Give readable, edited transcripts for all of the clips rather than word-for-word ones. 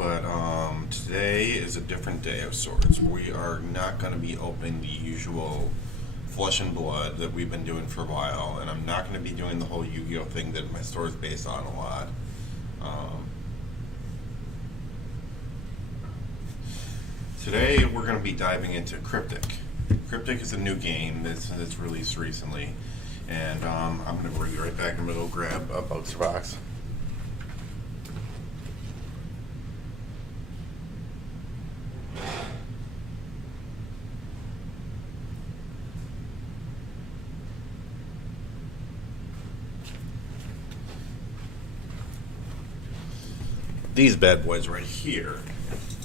but today is a different day of sorts. We are not going to be opening the usual flesh and blood that we've been doing for a while, and I'm not going to be doing the whole Yu-Gi-Oh thing that my store is based on a lot. Today we're going to be diving into Kryptik. Kryptik is a new game that's released recently, and I'm going to bring you right back in the middle, grab a booster box. These bad boys right here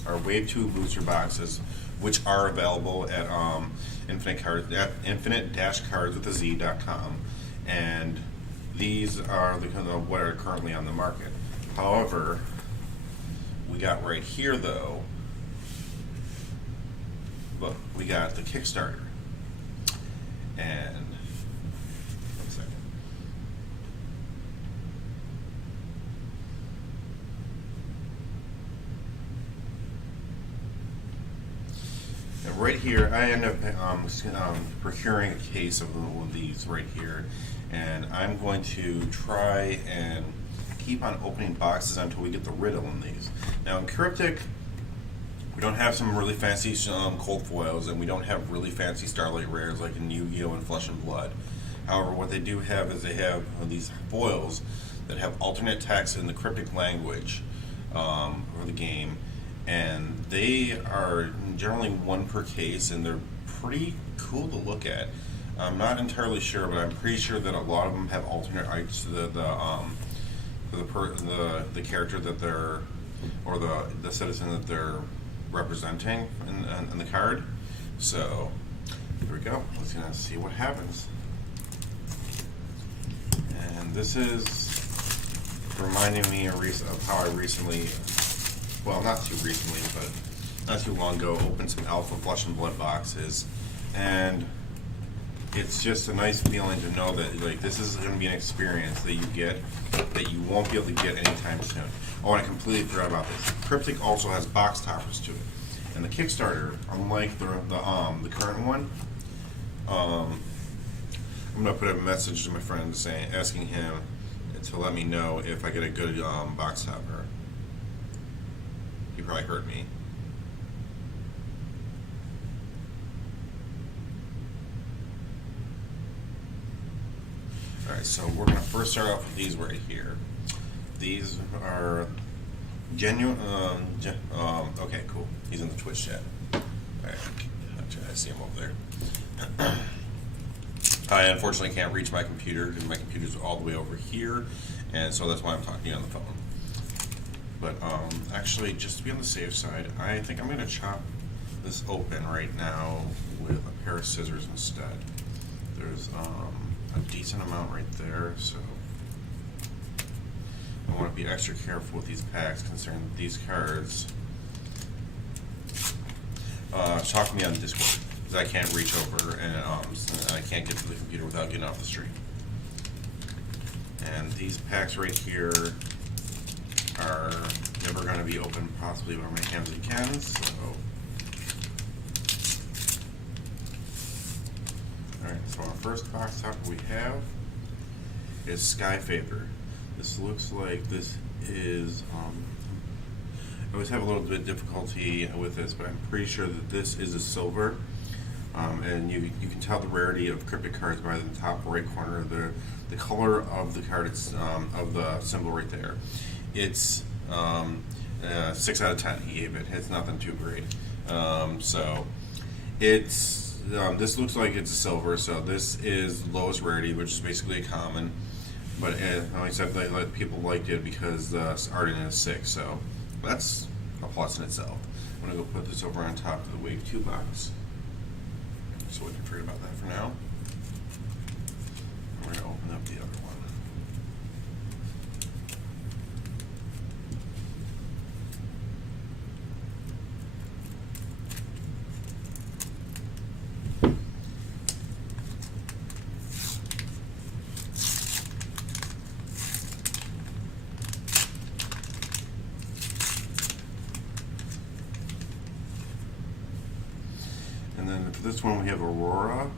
are Wave 2 booster boxes, which are available at infinite-cards.com, and these are what are currently on the market. However, we got right here though, look, we got the Kickstarter, and one second. Right here, I end up procuring a case of one of these right here, and I'm going to try and keep on opening boxes until we get the riddle in these. Now in Kryptik, we don't have some really fancy cold foils, and we don't have really fancy Starlight rares like in Yu-Gi-Oh! And Flesh and Blood. However, what they do have is they have these foils that have alternate text in the Kryptik language for the game, and they are generally one per case, and they're pretty cool to look at. I'm not entirely sure, but I'm pretty sure that a lot of them have alternate arts to the character that they're, or the citizen that they're representing in the card. So here we go. Let's gonna see what happens. And this is reminding me of how I recently, well, not too recently, but not too long ago, opened some Alpha Flesh and Blood boxes, and it's just a nice feeling to know that like this is going to be an experience that you get that you won't be able to get anytime soon. Oh, and I completely forgot about this. Kryptik also has box toppers to it, and the Kickstarter, unlike the current one, I'm going to put a message to my friend asking him to let me know if I get a good box topper. You probably heard me. Alright, so we're going to first start off with these right here. These are genuine. Okay, cool. He's in the Twitch chat. Alright, I see him over there. I unfortunately can't reach my computer because my computer's all the way over here, and so that's why I'm talking on the phone. But actually, just to be on the safe side, I think I'm going to chop this open right now with a pair of scissors instead. There's a decent amount right there, so I want to be extra careful with these packs considering these cards. Talk to me on Discord because I can't reach over and I can't get to the computer without getting off the stream. And these packs right here are never going to be opened possibly by my hands again, so alright, so our first box topper we have is Sky Favor. This looks like this is I always have a little bit of difficulty with this, but I'm pretty sure that this is a silver, and you can tell the rarity of Kryptik cards by the top right corner, the color of the card, of the symbol right there. It's 6 out of 10 he gave it. It's nothing too great. So it's this looks like it's a silver, so this is lowest rarity, which is basically a common. But like I said, people liked it because the art in it is 6, so that's a plus in itself. I'm gonna go put this over on top of the Wave 2 box, so we can forget about that for now. We're gonna open up the other one. then for this one we have Aurora.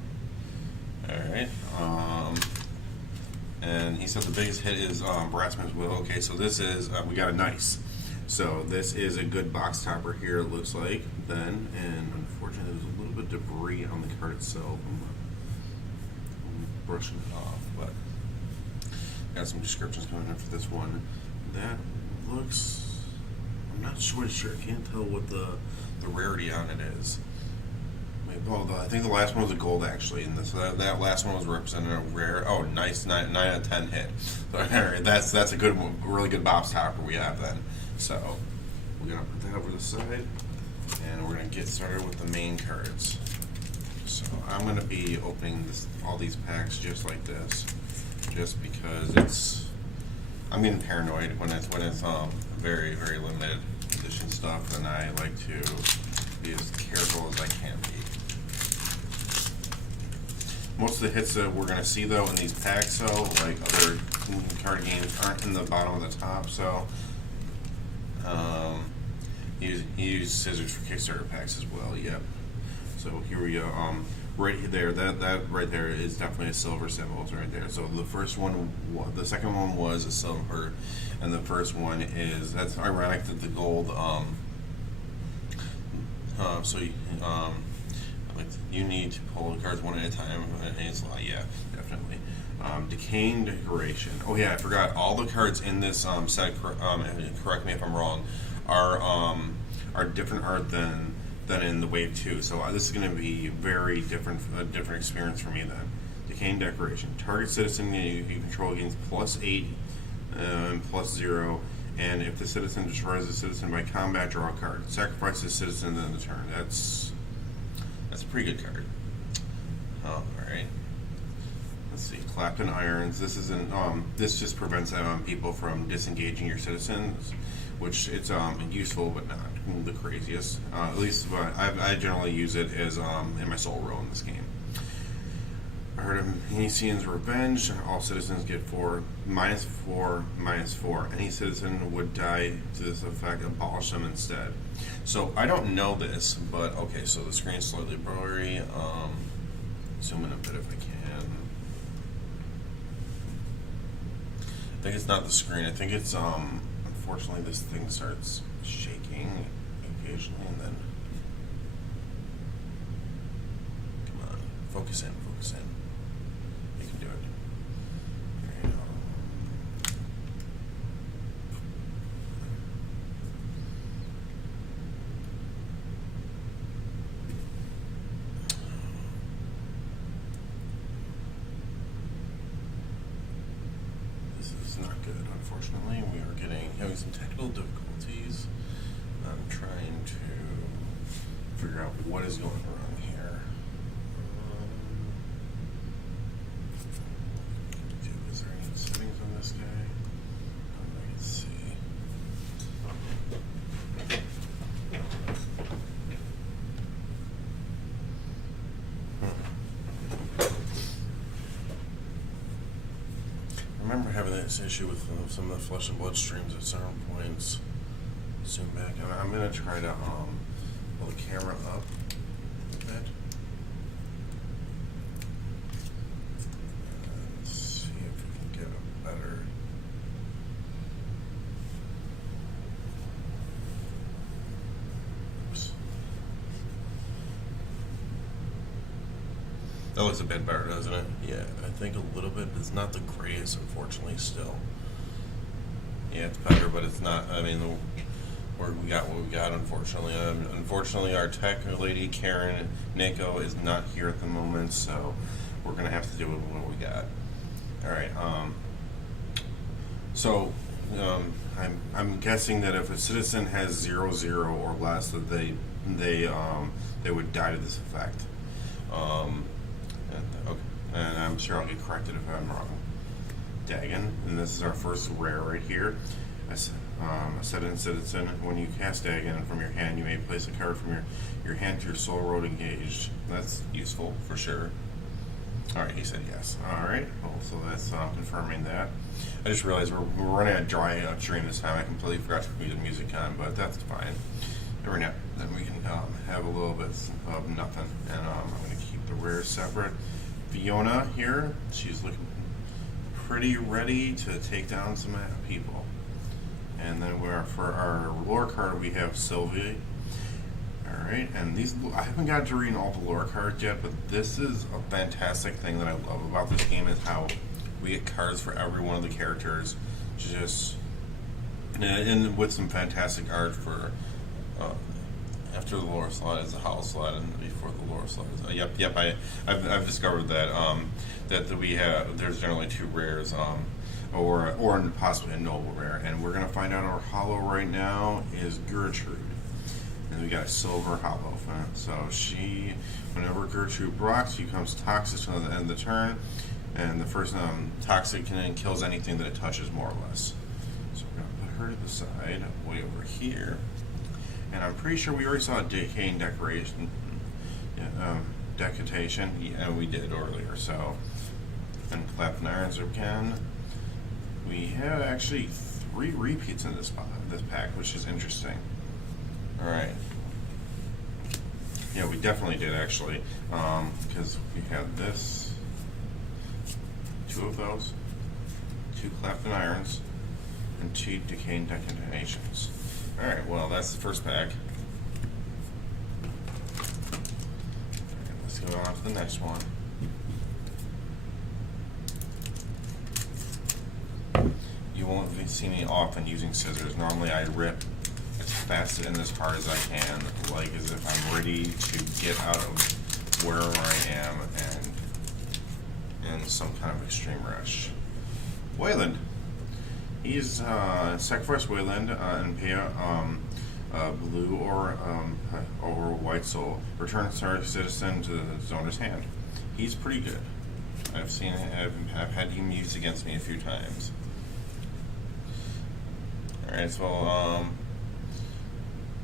Alright. And he said the biggest hit is Brassman's Will. Okay, so this is, we got a nice. So this is a good box topper here, it looks like, then. And unfortunately, there's a little bit of debris on the card itself. I'm brushing it off, but got some descriptions coming in for this one. That looks, I'm not sure, I can't tell what the rarity on it is. Well, I think the last one was a gold actually, and that last one was representing a rare. Oh, nice 9 out of 10 hit. So, that's a good one, really good box topper we have then. So we're gonna put that over the side, and we're gonna get started with the main cards. So I'm gonna be opening all these packs just like this, just because I'm getting paranoid when it's very limited edition stuff, and I like to be as careful as I can be. Most of the hits that we're going to see, though, in these packs, though, like other card games, aren't in the bottom of the top, so you use scissors for Kickstarter packs as well, yep. So here we go. Right there, that right there is definitely a silver symbol right there. So the first one, the second one was a silver, and the first one is, that's ironic that the gold, you need to pull the cards one at a time, and it's a lot, yeah, definitely. Decaying Decoration. Oh yeah, I forgot. All the cards in this set, correct me if I'm wrong, are different art than in the Wave 2. So this is going to be very different, a different experience for me then. Decaying Decoration. Target citizen you control gains +8 and +0. And if the citizen destroys the citizen by combat, draw a card. Sacrifice the citizen then the turn. That's a pretty good card. Oh, alright. Let's see. Clapton Irons. This isn't. This just prevents people from disengaging your citizens, which it's useful but not the craziest. At least I generally use it as in my soul row in this game. I heard of Anician's Revenge. All citizens get -4/-4. Any citizen would die to this effect. Abolish them instead. So I don't know this, but okay. So the screen's slightly blurry. Zoom in a bit if I can. I think it's not the screen. I think it's unfortunately this thing starts shaking occasionally, and then come on, focus in. You can do it. There you go. This is not good, unfortunately. We are having some technical difficulties. I'm trying to figure out what is going wrong here. Is there any settings on this guy? Let's see. I remember having this issue with some of the Flesh and Blood streams at certain points. Zoom back. I'm going to try to pull the camera up a bit. Let's see if we can get a better. Oops. That looks a bit better, doesn't it? Yeah, I think a little bit, but it's not the greatest, unfortunately, still. Yeah, it's better, but it's not, I mean, we got what we got, unfortunately. Unfortunately, our tech lady, Karen Nico, is not here at the moment, so we're going to have to do with what we got. Alright, I'm guessing that if a citizen has 0/0 or less, that they would die to this effect. Okay, and I'm sure I'll get corrected if I'm wrong. Dagon, and this is our first rare right here. A citizen. When you cast Dagon from your hand, you may place a card from your hand to your soul road engaged. That's useful for sure. Alright, he said yes. Alright, well, so that's confirming that. I just realized we're running a dry stream this time. I completely forgot to put the music on, but that's fine. Every now then we can have a little bit of nothing, and I'm going to keep the rares separate. Fiona here, she's looking pretty ready to take down some people. And then for our lore card, we have Sylvie. Alright, and these, I haven't gotten to read all the lore cards yet, but this is a fantastic thing that I love about this game, is how we get cards for every one of the characters, and with some fantastic art for after the lore slot is the house slot, and before the lore slot is I've discovered that that we have, there's generally 2 rares, or possibly a noble rare, and we're gonna find out our hollow right now is Gertrude, and we got a silver hollow. So whenever Gertrude blocks, she becomes toxic to the end of the turn, and the first toxic kills anything that it touches, more or less. So we're gonna put her to the side, way over here. And I'm pretty sure we already saw a decaying decoration, decapitation. Yeah, we did earlier. So, and clapping irons again. We have actually 3 repeats in this pack, which is interesting. All right. Yeah, we definitely did actually, because we had this, 2 of those, 2 clapping irons, and 2 decaying decapitations. Alright, well, that's the first pack. Alright, let's go on to the next one. You won't see me often using scissors. Normally I rip as fast and as hard as I can, like as if I'm ready to get out of wherever I am and in some kind of extreme rush. Wayland. He's sacrifice Wayland and pay blue or white soul. Return Star Citizen to the owner's hand. He's pretty good. I've seen it. I've had him used against me a few times. All right, so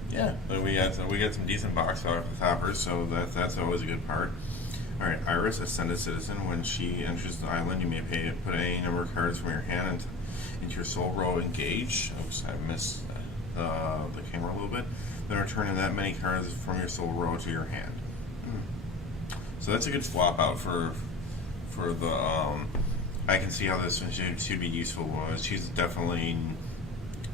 yeah, but we got some decent box toppers, so that's always a good part. All right, Iris, Ascended Citizen. When she enters the island, you may put any number of cards from your hand into your soul row engage. Oops, I missed the camera a little bit. Then returning that many cards from your soul row to your hand. So that's a good swap out for the. I can see how this should be useful. She's definitely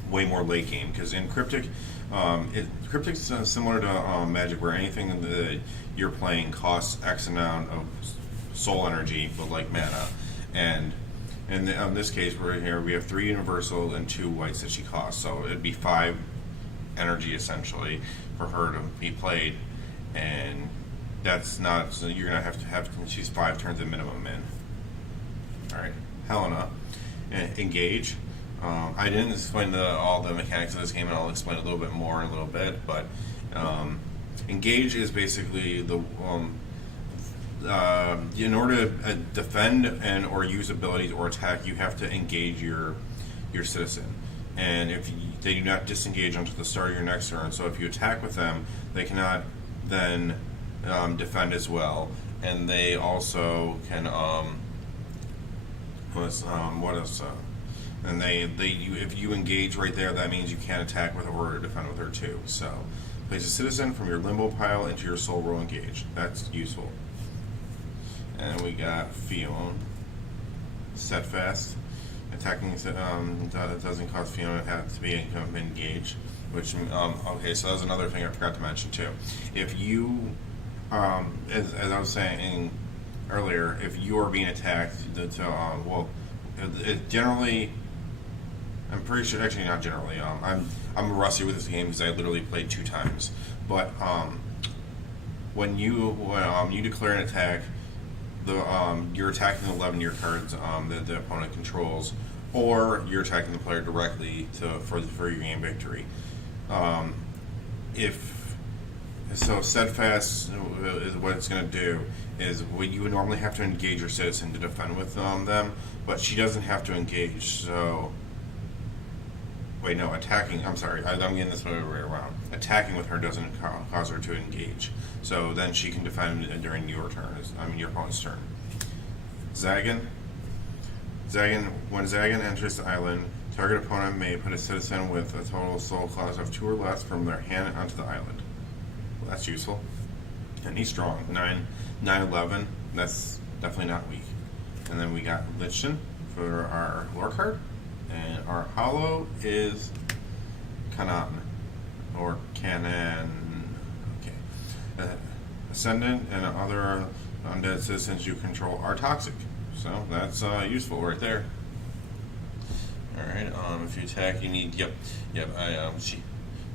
way more late game, because in Kryptik, Kryptik's similar to Magic, where anything that you're playing costs X amount of soul energy, but like mana, and in this case, we have 3 universal and 2 whites that she costs, so it'd be 5 energy essentially for her to be played, and that's not. So you're gonna have to she's 5 turns at minimum in. All right, Helena, engage. I didn't explain all the mechanics of this game, and I'll explain a little bit more in a little bit. But engage is basically the in order to defend and or use abilities or attack, you have to engage your citizen, and if they do not disengage until the start of your next turn. So if you attack with them, they cannot then defend as well, and they also can what else? And if you engage right there, that means you can't attack with her or defend with her too. So place a citizen from your limbo pile into your soul row engage. That's useful. And we got Fiona, steadfast. Attacking doesn't cost Fiona to have to be engaged. Which okay, so that's another thing I forgot to mention too. If you, as I was saying earlier, if you are being attacked, generally, I'm pretty sure. Actually, not generally. I'm rusty with this game because I literally played 2 times. But when you declare an attack, you're attacking the 11 of your cards that the opponent controls, or you're attacking the player directly for your game victory. So steadfast is what it's going to do is you would normally have to engage your citizen to defend with them, but she doesn't have to engage. So wait, no, attacking. I'm sorry, I'm getting this way around. Attacking with her doesn't cause her to engage. So then she can defend during your turn. Your opponent's turn. Zagan. When Zagan enters the island, Target opponent may put a citizen with a total soul cost of 2 or less from their hand onto the island. Well, that's useful. And he's strong. 9/11. That's definitely not weak. And then we got Lichten for our lore card. And our hollow is Kanan. Or Canon. Okay. Ascendant and other undead citizens you control are toxic. So that's useful right there. Alright, if you attack, you need, if you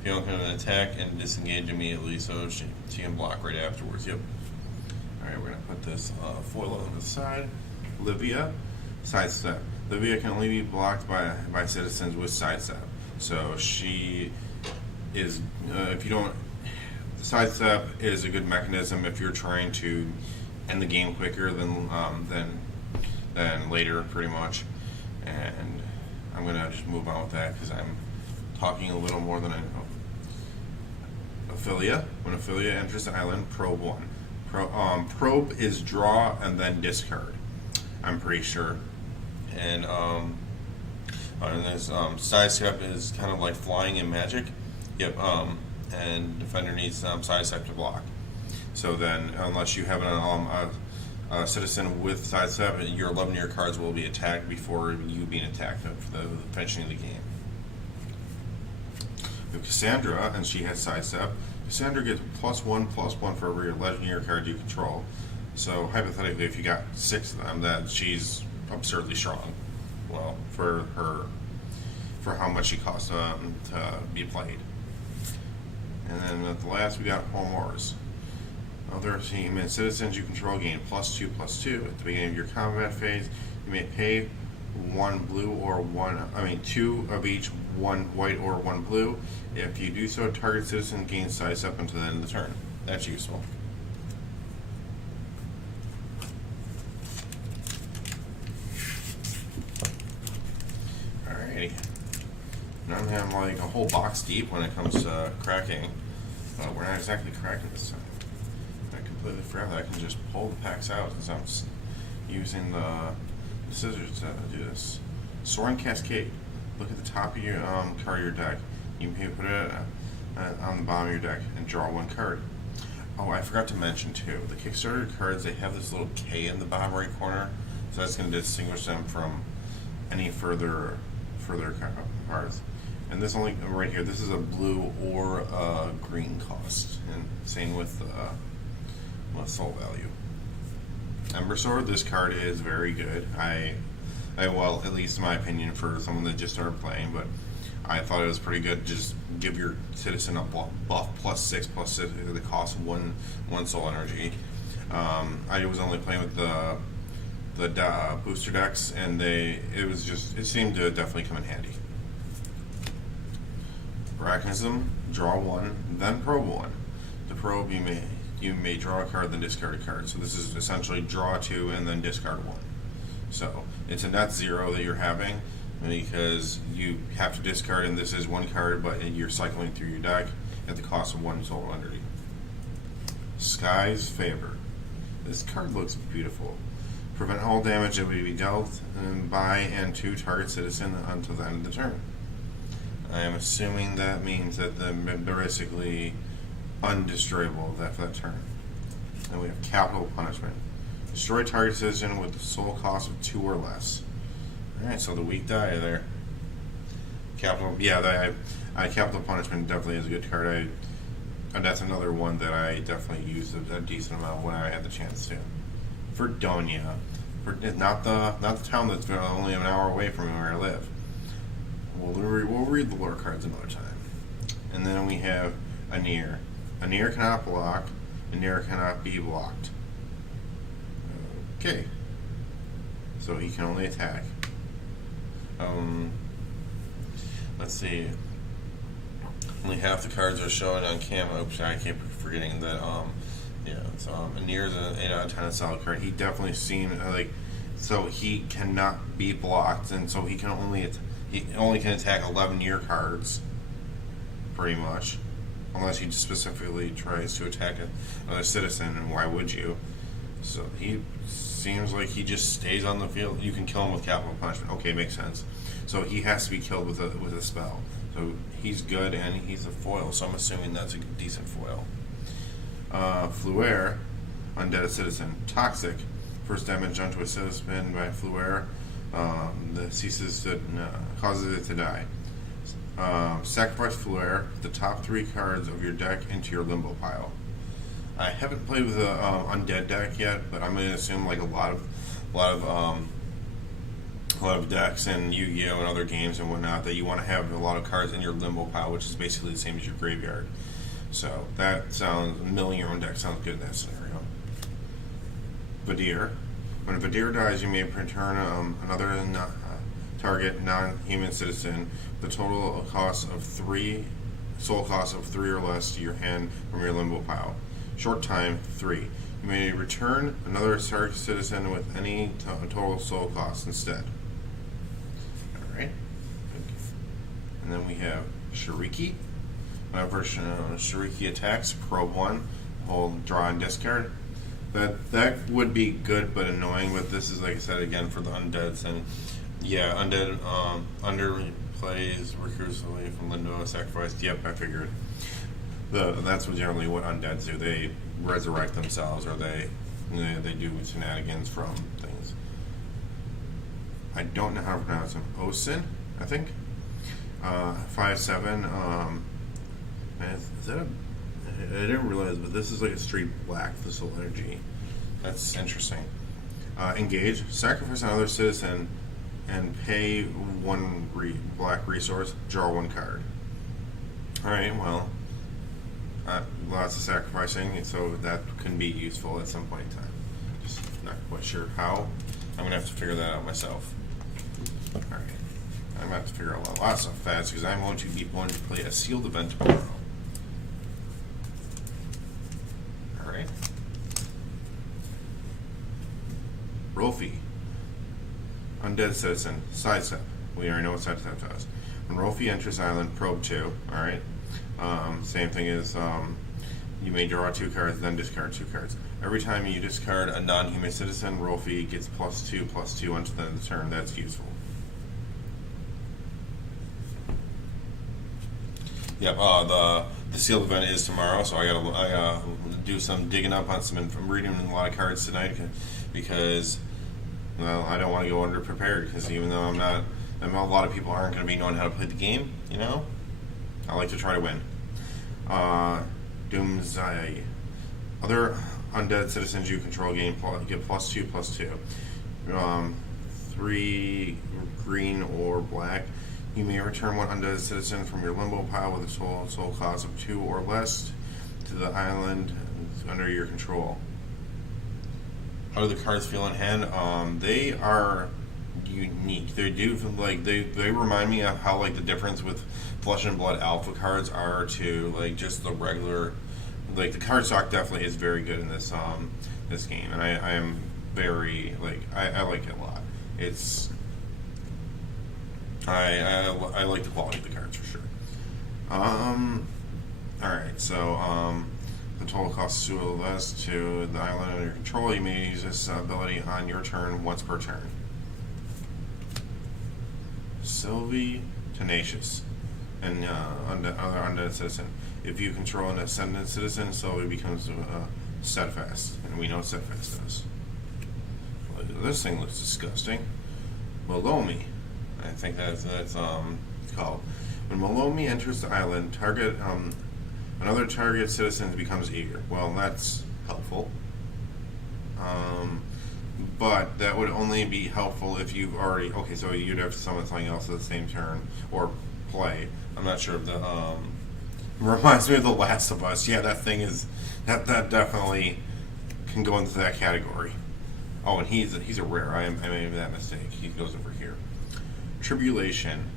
don't have an attack and disengage immediately, so she can block right afterwards, Alright, we're going to put this foil on the side. Livia, sidestep. Livia can only be blocked by citizens with sidestep. So she is, if you don't, sidestep is a good mechanism if you're trying to end the game quicker than later, pretty much. And I'm going to just move on with that because I'm talking a little more than I know. Ophelia. When Ophelia enters the island, probe 1. Probe is draw and then discard, I'm pretty sure. And this sidestep is kind of like flying in Magic. And defender needs sidestep to block. So then, unless you have a citizen with sidestep, your 11 of your cards will be attacked before you being attacked for the finishing of the game. We have Cassandra, and she has sidestep. Cassandra gets +1/+1 for every legendary card you control. So hypothetically, if you got 6 of them, that she's absurdly strong. Well, for how much she costs to be played. And then at the last, we got Homors. Other team and citizens you control gain +2/+2 at the beginning of your combat phase. You may pay 1 blue or 2 of each, 1 white or 1 blue. If you do so, target citizen gains sidestep until the end of the turn. That's useful. Alrighty. Now I'm like a whole box deep when it comes to cracking. We're not exactly cracking this time. I completely forgot that I can just pull the packs out since I'm using the scissors to do this. Soaring Cascade. Look at the top of your card of your deck. You may put it on the bottom of your deck and draw 1 card. Oh, I forgot to mention too, the Kickstarter cards, they have this little K in the bottom right corner, so that's going to distinguish them from any further cards. And this only right here, this is a blue or a green cost, and same with soul value. Ember Sword, this card is very good. Well, at least in my opinion, for someone that just started playing, but I thought it was pretty good. Just give your citizen a buff +6/+6 the cost of one soul energy. I was only playing with the booster decks, and it seemed to definitely come in handy. Arachnism, draw 1, then probe 1. To probe, you may draw a card, then discard a card. So this is essentially draw 2 and then discard 1. So it's a net 0 that you're having because you have to discard, and this is 1 card, but you're cycling through your deck at the cost of 1 soul energy. Sky's Favor. This card looks beautiful. Prevent all damage that would be dealt by and to target citizen until the end of the turn. I am assuming that means that they're basically undestroyable for that turn. And we have Capital Punishment. Destroy target citizen with the soul cost of 2 or less. Alright, so the weak die there. Capital Punishment definitely is a good card. And that's another one that I definitely used a decent amount when I had the chance to. For Donia, not the town that's only an hour away from where I live. We'll read the lore cards another time. And then we have Anir. Anir cannot block. Anir cannot be blocked. Okay. So he can only attack. Let's see. Only half the cards are showing on camera. Oops, I keep forgetting that. Anir's an 8 out of 10 solid card. He definitely seemed so he cannot be blocked, and so he only can attack 11 year cards, pretty much, unless he specifically tries to attack another citizen. And why would you? So he seems like he just stays on the field. You can kill him with Capital Punishment. Okay, makes sense. so he has to be killed with a spell. So he's good, and he's a foil. So I'm assuming that's a decent foil. Fluer, undead citizen, toxic. First damage done to a citizen by Fluer, causes it to die. Sacrifice Fluer, the top 3 cards of your deck into your limbo pile. I haven't played with a undead deck yet, but I'm going to assume like a lot of decks and Yu-Gi-Oh and other games and whatnot that you want to have a lot of cards in your limbo pile, which is basically the same as your graveyard. So that sounds, milling your own deck sounds good in that scenario. Vadir. When Vadir dies, you may return another target non-human citizen with a total cost of 3, soul cost of 3 or less to your hand from your limbo pile. Short time, 3. You may return another target citizen with any total soul cost instead. Alright. And then we have Shuriki. Whenever Shuriki attacks, probe 1, hold, draw, and discard. That would be good but annoying, but this is, like I said, again, for the undeads. And yeah, undead underplays recursively from Lindo sacrificed. Yep, I figured. That's generally what undeads do. They resurrect themselves, or they do shenanigans from things. I don't know how to pronounce him. Osin, I think. 5/7. Man, is that a? I didn't realize, but this is like a straight black Thistle energy. That's interesting. Engage. Sacrifice another citizen and pay 1 black resource. Draw 1 card. Alright, well, lots of sacrificing, so that can be useful at some point in time. Just not quite sure how. I'm going to have to figure that out myself. Alright. I'm going to have to figure out lots of stuff fast, because I'm going to be going to play a sealed event tomorrow. Alright. Rolfi. Undead citizen. Sidestep. We already know what sidestep does. When Rolfi enters island, probe 2. Alright. Same thing as you may draw 2 cards, then discard 2 cards. Every time you discard a non-human citizen, Rolfi gets +2/+2 until the end of the turn. That's useful. Yep, the sealed event is tomorrow, so I gotta do some digging up on some. I'm reading a lot of cards tonight because, well, I don't want to go underprepared. Because even though a lot of people aren't going to be knowing how to play the game, you know, I like to try to win. Doomsday. Other undead citizens you control get +2/+2. 3 green or black. You may return 1 undead citizen from your limbo pile with a soul cost of 2 or less to the island under your control. How do the cards feel in hand? They are unique. They do they remind me of how like the difference with Flesh and Blood Alpha cards are to like just the regular. Like the card stock definitely is very good in this this game, and I am very I like it a lot. It's I like the quality of the cards for sure. Alright, so the total cost is 2 or less to the island under your control. You may use this ability on your turn once per turn. Sylvie Tenacious, and other undead citizen. If you control an ascendant citizen, Sylvie becomes steadfast, and we know what steadfast does. Well, this thing looks disgusting. Molomi, I think that's called. When Molomi enters the island, another target citizen becomes eager. Well, that's helpful. But that would only be helpful if you've already... Okay, so you'd have to summon something else at the same turn, or play. I'm not sure if the... reminds me of The Last of Us. Yeah, that thing is... That definitely can go into that category. Oh, and he's a rare. I made that mistake. He goes over here. Tribulation.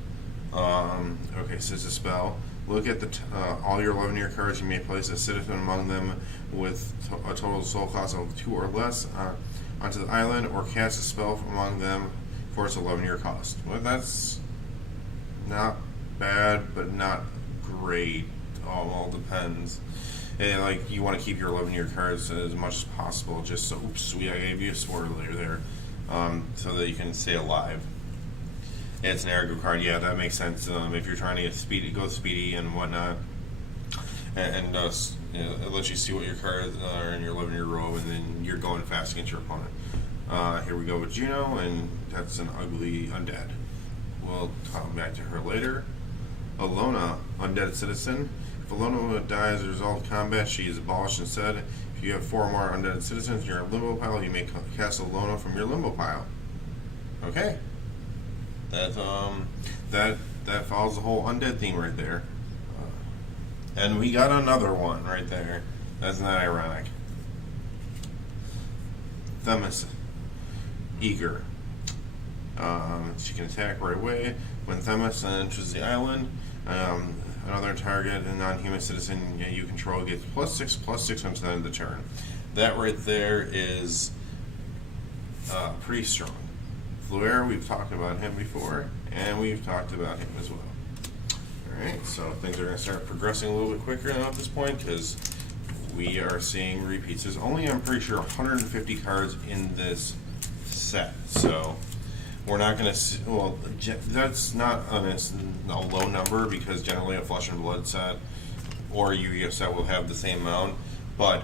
Okay, so it's a spell. Look at all your 11-year cards. You may place a citizen among them with a total soul cost of 2 or less onto the island, or cast a spell among them for its 11-year cost. Well, that's not bad, but not great. All depends. And, like, you want to keep your 11-year cards as much as possible. Just so, oops, I gave you a spoiler there, so that you can stay alive. It's an Ergo card. Yeah, that makes sense. If you're trying to get speedy, go speedy and whatnot, and it lets you see what your cards are in your living your row, and then you're going fast against your opponent. Here we go with Juno, and that's an ugly undead. We'll come back to her later. Alona, undead citizen. If Alona dies as a result of combat, she is abolished instead. If you have 4 more undead citizens in your limbo pile, you may cast Alona from your limbo pile. Okay. That follows the whole undead theme right there. And we got another one right there. That's not ironic. Themis, eager. She can attack right away. When Themis enters the island, another target, a non-human citizen you control gets +6/+6 until the end of the turn. That right there is pretty strong. Fluer, we've talked about him before, and we've talked about him as well. Alright, so things are going to start progressing a little bit quicker now at this point, because we are seeing repeats. There's only, I'm pretty sure, 150 cards in this set, so we're not going to see, well, that's not a low number, because generally a Flesh and Blood set or a Yu-Gi-Oh set will have the same amount, but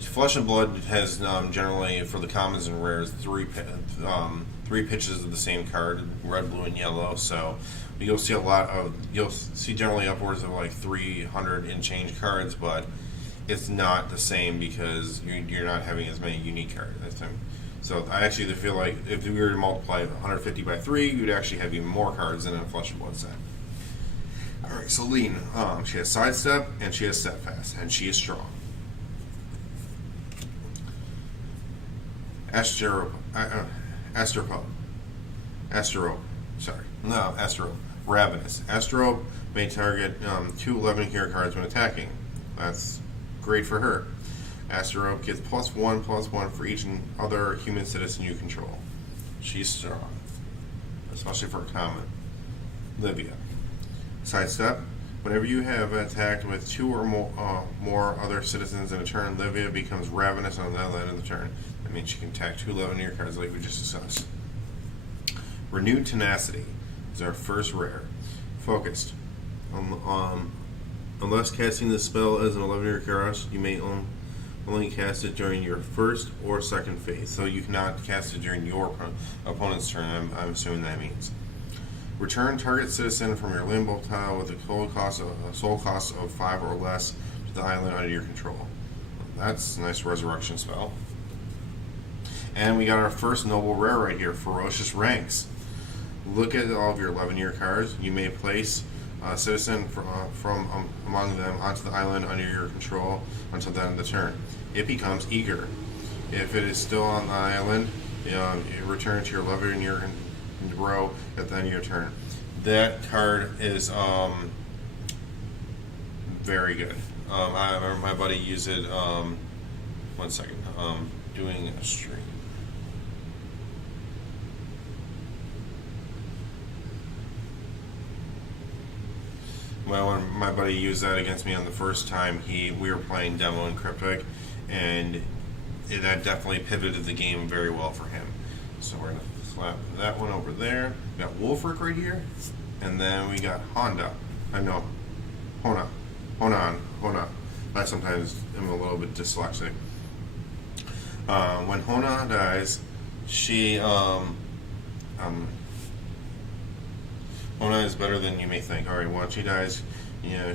Flesh and Blood has generally, for the commons and rares, three pitches of the same card, red, blue, and yellow. So you'll see generally upwards of like 300 and change cards, but it's not the same because you're not having as many unique cards this time. So I actually feel like if we were to multiply 150 by 3, you'd actually have even more cards than a Flesh and Blood set. All right, Celine, she has Sidestep and she has Steadfast, and she is strong. Asterope. Ravenous. Asterope may target 2 11 hero cards when attacking. That's great for her. Asterope gets +1/+1 for each other human citizen you control. She's strong, especially for a common. Livia. Sidestep. Whenever you have attacked with 2 or more other citizens in a turn, Livia becomes ravenous on the end of the turn. That means she can attack 2 11 hero cards like we just discussed. Renewed Tenacity is our first rare. Focused. Unless casting the spell as an 11 hero card, you may only cast it during your first or second phase. So you cannot cast it during your opponent's turn, I'm assuming that means. Return target citizen from your limbo tile with a soul cost of 5 or less to the island under your control. That's a nice resurrection spell. And we got our first noble rare right here, Ferocious Ranks. Look at all of your 11-year cards. You may place a citizen from among them onto the island under your control until the end of the turn. It becomes Eager. If it is still on the island, you return to your 11-year row at the end of your turn. That card is very good. I remember my buddy used it. One second. Doing a stream. Well, when my buddy used that against me on the first time, we were playing demo in Kryptik, and that definitely pivoted the game very well for him. So we're gonna slap that one over there. We got Wolfric right here, and then we got Hona. I sometimes am a little bit dyslexic. When Hona dies, she Hona is better than you may think. Alright, once she dies,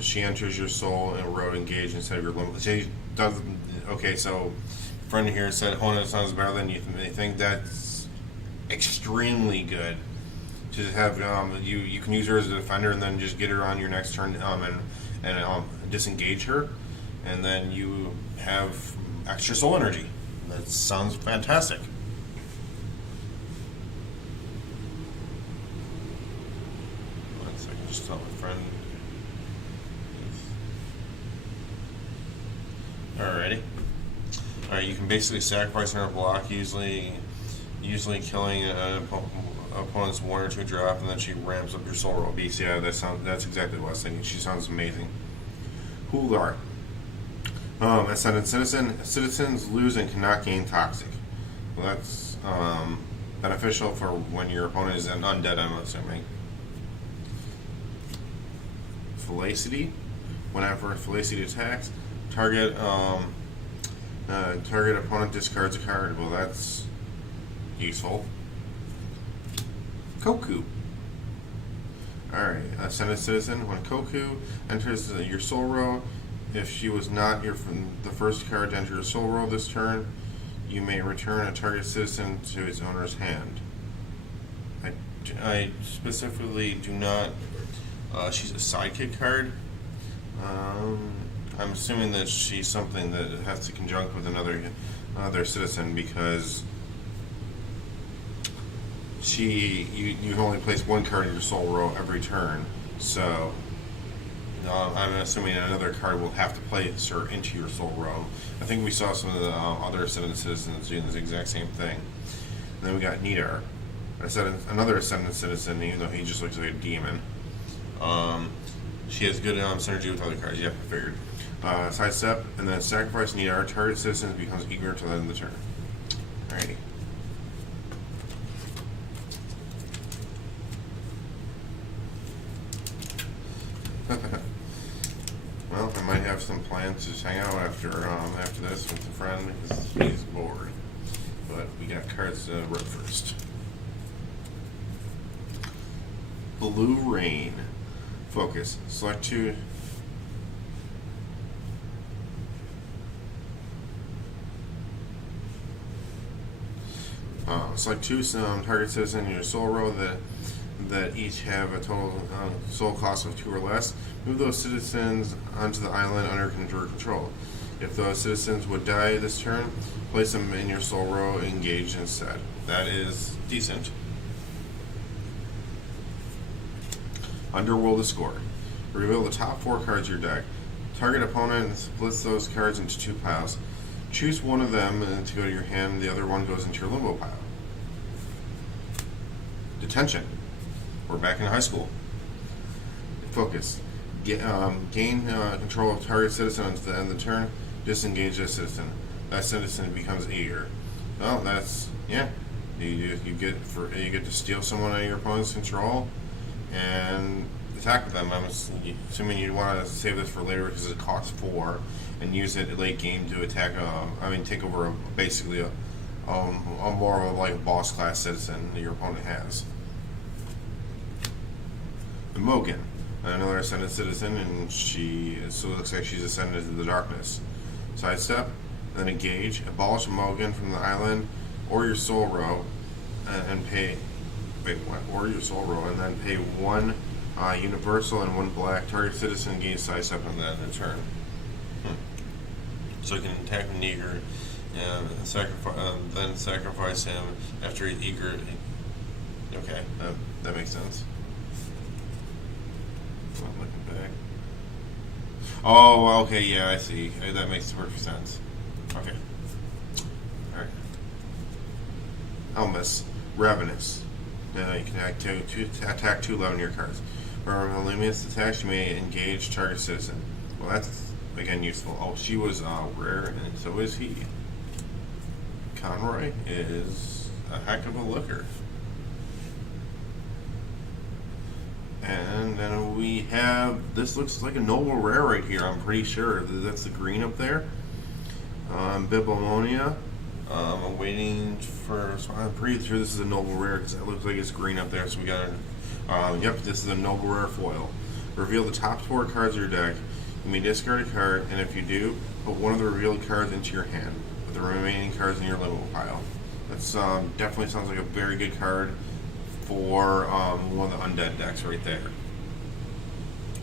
she enters your soul in a road engaged instead of your limit. She does. Okay, so a friend here said Hona sounds better than you may think. That's extremely good. To have you can use her as a defender and then just get her on your next turn and disengage her, and then you have extra soul energy. That sounds fantastic. One second, just tell my friend. Alrighty. Alright, you can basically sacrifice her block, usually killing an opponent's 1 or 2 drop, and then she ramps up your soul roll beast. Yeah, that's exactly what I was thinking. She sounds amazing. Hulgar. Ascendant Citizen. Citizens lose and cannot gain Toxic. Well, that's beneficial for when your opponent is an undead, I'm assuming. Felicity. Whenever Felicity attacks, target opponent discards a card. Well, that's useful. Koku. Alright, Ascended Citizen. When Koku enters your soul row, if she was not the first card to enter your soul row this turn, you may return a target citizen to its owner's hand. I specifically do not. She's a sidekick card. I'm assuming that she's something that has to conjunct with another citizen, because you only place one card in your soul row every turn. So I'm assuming another card will have to place her into your soul row. I think we saw some of the other Ascendant Citizens doing this exact same thing. And then we got Nidar, another Ascendant Citizen, even though he just looks like a demon. She has good synergy with other cards. Yeah, I figured. Sidestep, and then sacrifice Nidar. Target citizen becomes eager until the end of the turn. Alrighty. Well, I might have some plans to just hang out after this with a friend because he's bored. But we got cards to rip first. Blue Rain. Focus. Select two. Select two target citizens in your soul row that each have a total soul cost of 2 or less. Move those citizens onto the island under your control. If those citizens would die this turn, place them in your soul row engaged instead. That is decent. Underworld of Score. Reveal the top 4 cards of your deck. Target opponent splits those cards into 2 piles. Choose one of them to go to your hand, the other one goes into your limbo pile. Detention. We're back in high school. Focus. Gain control of target citizen until the end of the turn. Disengage that citizen. That citizen becomes eager. Well, that's, yeah. You get to steal someone out of your opponent's control and attack with them. I'm assuming you want to save this for later because it costs 4 and use it late game to attack. Take over basically a more of like a boss class citizen that your opponent has. The Mogan, another Ascended Citizen, and it looks like she's ascended to the darkness. Sidestep, then engage, abolish a Mogan from the island or your soul row, and pay. Or your soul row, and then pay 1 universal and 1 black. Target citizen gains sidestep on that in turn. So you can attack him eager, and then sacrifice him after he's eager. Okay, that makes sense. I'm looking back. Oh, okay, yeah, I see. That makes perfect sense. Okay. Alright. Elmas, Ravenous. You can attack 2 11-year cards. For Luminous attacks, you may engage target citizen. Well, that's, again, useful. Oh, she was rare, and so is he. Conroy is a heck of a looker. And then we have, this looks like a noble rare right here, I'm pretty sure. That's the green up there. Bibliomonia. I'm waiting for, so I'm pretty sure this is a noble rare because it looks like it's green up there. So we got, yep, this is a noble rare foil. Reveal the top 4 cards of your deck. You may discard a card, and if you do, put one of the revealed cards into your hand, with the remaining cards in your limbo pile. That's definitely sounds like a very good card for one of the undead decks right there.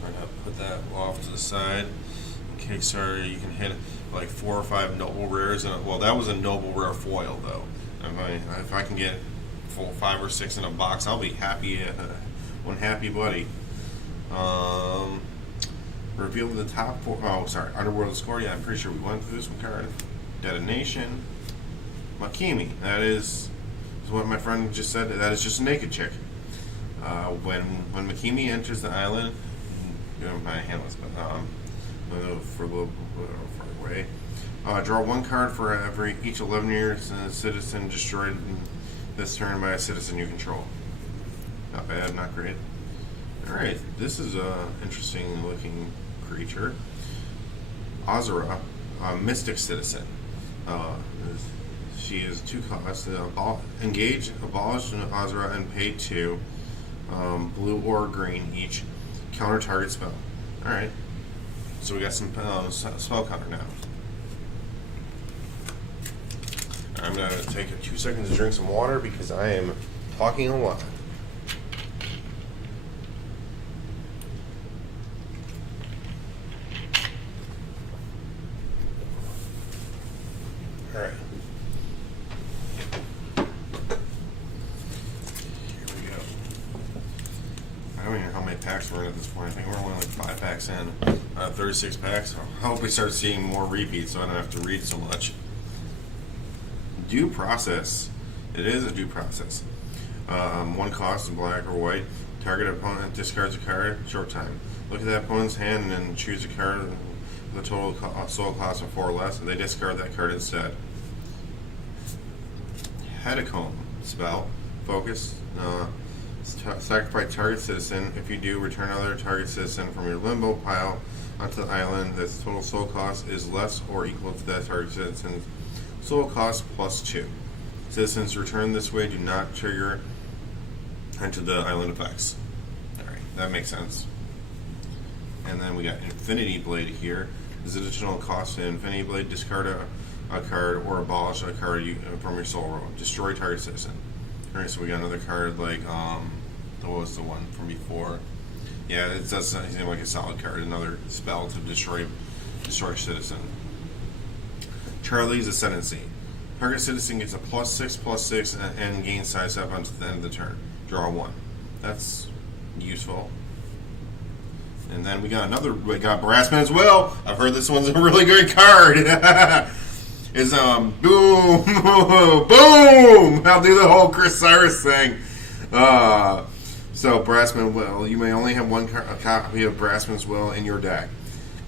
I'm gonna put that off to the side. In Kickstarter, you can hit like 4 or 5 noble rares, and well, that was a noble rare foil though. If I can get 5 or 6 in a box, I'll be happy. One happy buddy. Reveal the top 4. Oh, sorry, Underworld Score. Yeah, I'm pretty sure we went through this one card. Detonation. Makimi. That is what my friend just said. That is just a naked chick. When Makimi enters the island, my hand was for a little far away. Draw 1 card for each 11-year citizen destroyed this turn by a citizen you control. Not bad, not great. Alright, this is a interesting looking creature. Azura, a mystic citizen. She is 2 costs. Engage, abolish Azura, and pay 2. Blue or green each. Counter target spell. Alright. So we got some spell counter now. I'm going to take 2 seconds to drink some water because I am talking a lot. Alright. Here we go. I don't even know how many packs we're in at this point. I think we're only like 5 packs in. 36 packs. I hope we start seeing more repeats so I don't have to read so much. Due process. It is a due process. 1 cost, black or white. Target opponent discards a card. Short time. Look at that opponent's hand and then choose a card with a total soul cost of 4 or less, and they discard that card instead. Hecatomb spell. Focus. Sacrifice target citizen. If you do, return another target citizen from your limbo pile onto the island that's total soul cost is less or equal to that target citizen's soul cost plus 2. Citizens returned this way do not trigger into the island effects. Alright, that makes sense. And then we got Infinity Blade here. There's additional cost to Infinity Blade. Discard a card or abolish a card from your soul row. Destroy target citizen. Alright, so we got another card like, what was the one from before? Yeah, it does seem like a solid card. Another spell to destroy citizen. Charlie's Ascendancy. Target citizen gets a +6/+6 and gains size up until the end of the turn. Draw 1. That's useful. And then we got Brassman's Will. I've heard this one's a really good card. Is boom, boom. I'll do the whole Chris Cyrus thing. So Brassman's Will. You may only have one copy of Brassman's Will in your deck.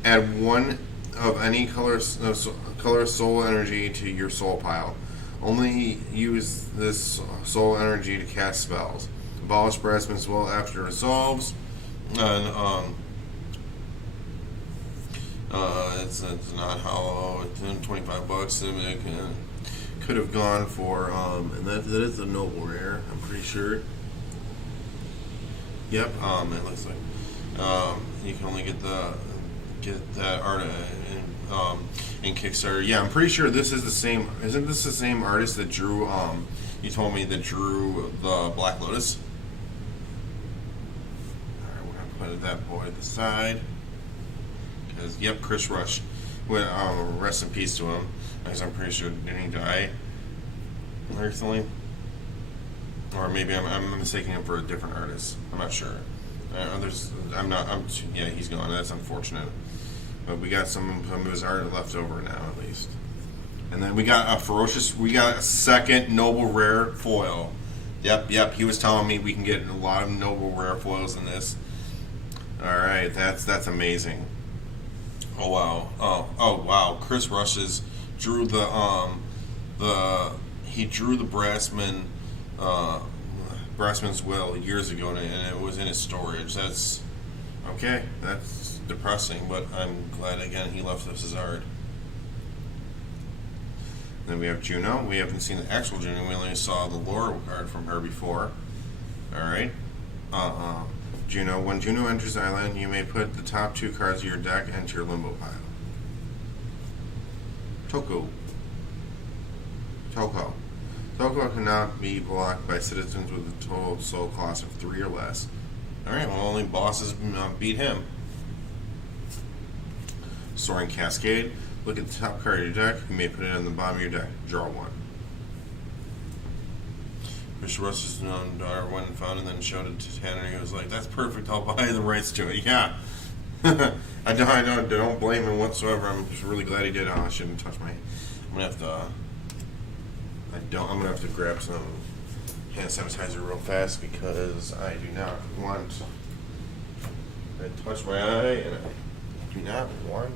Add 1 of any color soul energy to your soul pile. Only use this soul energy to cast spells. Abolish Brassman's Will after it resolves. And it's not hollow. It's $25. It could have gone for and that is a noble rare. I'm pretty sure. Yep. It looks like you can only get that art in Kickstarter. Yeah, I'm pretty sure this is the same. Isn't this the same artist that drew? You told me that drew the Black Lotus. All right, we're gonna put that boy at the side because yep, Chris Rush. Rest in peace to him, because I'm pretty sure didn't he die recently? Or maybe I'm mistaking him for a different artist. I'm not sure. Yeah, he's gone. That's unfortunate. But we got some of his art left over now, at least. And then we got a second noble rare foil. Yep. He was telling me we can get a lot of noble rare foils in this. All right, that's amazing. Oh wow. Oh wow. Chris Rushes drew he drew the Brassman's Will years ago, and it was in his storage. That's okay. That's depressing, but I'm glad again he left us his art. Then we have Juno. We haven't seen the actual Juno. We only saw the lore card from her before. All right. Juno. When Juno enters the island, you may put the top 2 cards of your deck into your limbo pile. Toko cannot be blocked by citizens with a total soul cost of 3 or less. Alright, well, only bosses beat him. Soaring Cascade. Look at the top card of your deck. You may put it on the bottom of your deck. Draw 1. Mr. Russ's daughter went and found it and then showed it to Tanner. He was like, that's perfect. I'll buy the rights to it. Yeah. I don't blame him whatsoever. I'm just really glad he did. Oh, I shouldn't touch my... I'm going to have to grab some hand sanitizer real fast because I do not want to touch my eye, and I do not want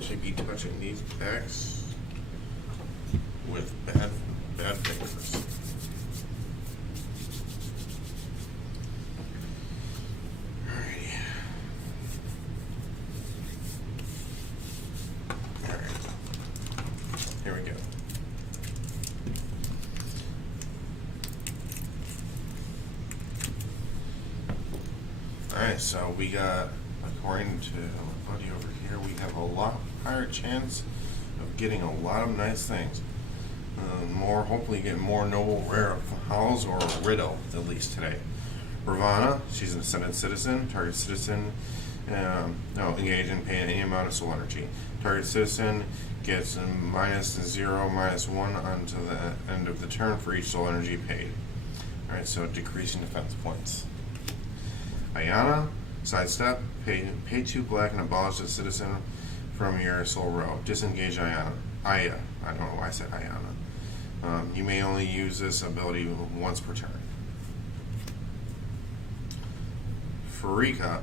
to be touching these packs with bad bad fingers. Alrighty. Alright. Here we go. Alright, so we got, according to my buddy over here, we have a lot higher chance of getting a lot of nice things. Hopefully get more noble rare howls or a riddle, at least today. Ravana, she's an ascendant citizen. Target citizen, engage and pay any amount of soul energy. Target citizen gets -0, -1 until the end of the turn for each soul energy paid. Alright, so decreasing defense points. Ayana, sidestep, pay 2 black and abolish the citizen from your soul row. Disengage Ayana. I don't know why I said Ayana. You may only use this ability once per turn. Farika,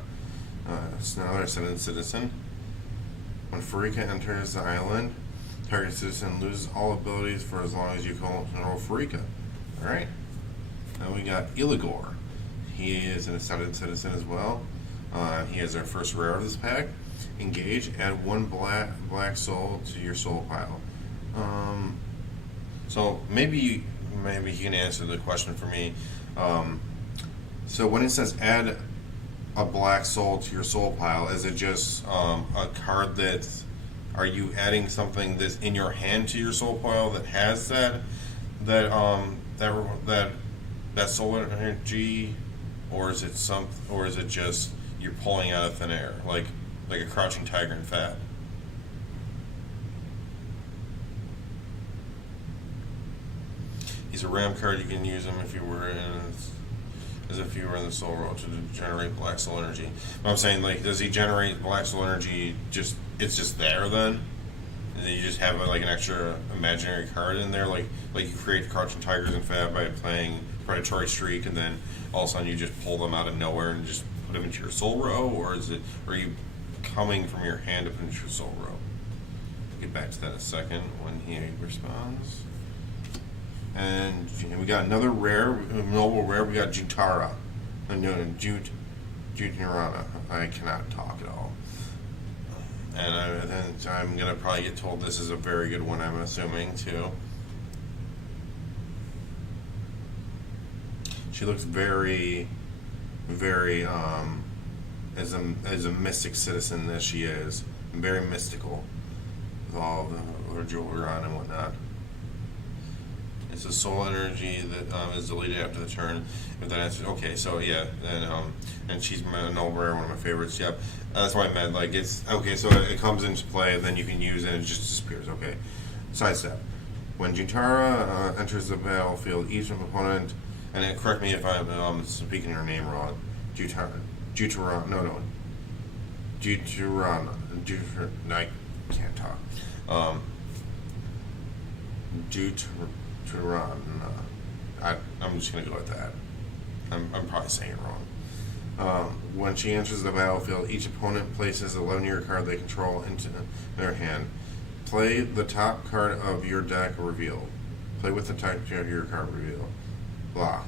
it's another ascendant citizen. When Farika enters the island, target citizen loses all abilities for as long as you control Farika. Alright. Now we got Illigor. He is an ascendant citizen as well. He is our first rare of this pack. Engage, add 1 black soul to your soul pile. So maybe you can answer the question for me. So when it says add a black soul to your soul pile, is it just a card that's, are you adding something that's in your hand to your soul pile that has that soul energy, or is it just you're pulling out of thin air, like a crouching tiger in fat? He's a ram card. You can use him if you were in the soul row to generate black soul energy. But I'm saying, like, does he generate black soul energy? It's just there then, and then you just have like an extra imaginary card in there, like you create crouching tigers in fat by playing predatory streak, and then all of a sudden you just pull them out of nowhere and just put them into your soul row, or are you coming from your hand to put into your soul row? We'll get back to that in a second when he responds. And we got another rare, noble rare. We got Jutara. Jutarana. I cannot talk at all. And I'm going to probably get told this is a very good one, I'm assuming, too. She looks very, very, as a mystic citizen as she is. Very mystical. With all her jewelry on and whatnot. It's a soul energy that is deleted after the turn. If that answers, okay, so yeah, and she's a noble rare, one of my favorites. Yep, that's why I meant, like, it's okay. So it comes into play, and then you can use it, and it just disappears. Okay, sidestep. When Jutara enters the battlefield, each opponent, and correct me if I'm speaking her name wrong. Jutarana. I can't talk. I'm just going to go with that. I'm probably saying it wrong. When she enters the battlefield, each opponent places a 11-year card they control into their hand. Play the top card of your deck reveal. Play with the top card of your card reveal. Blah.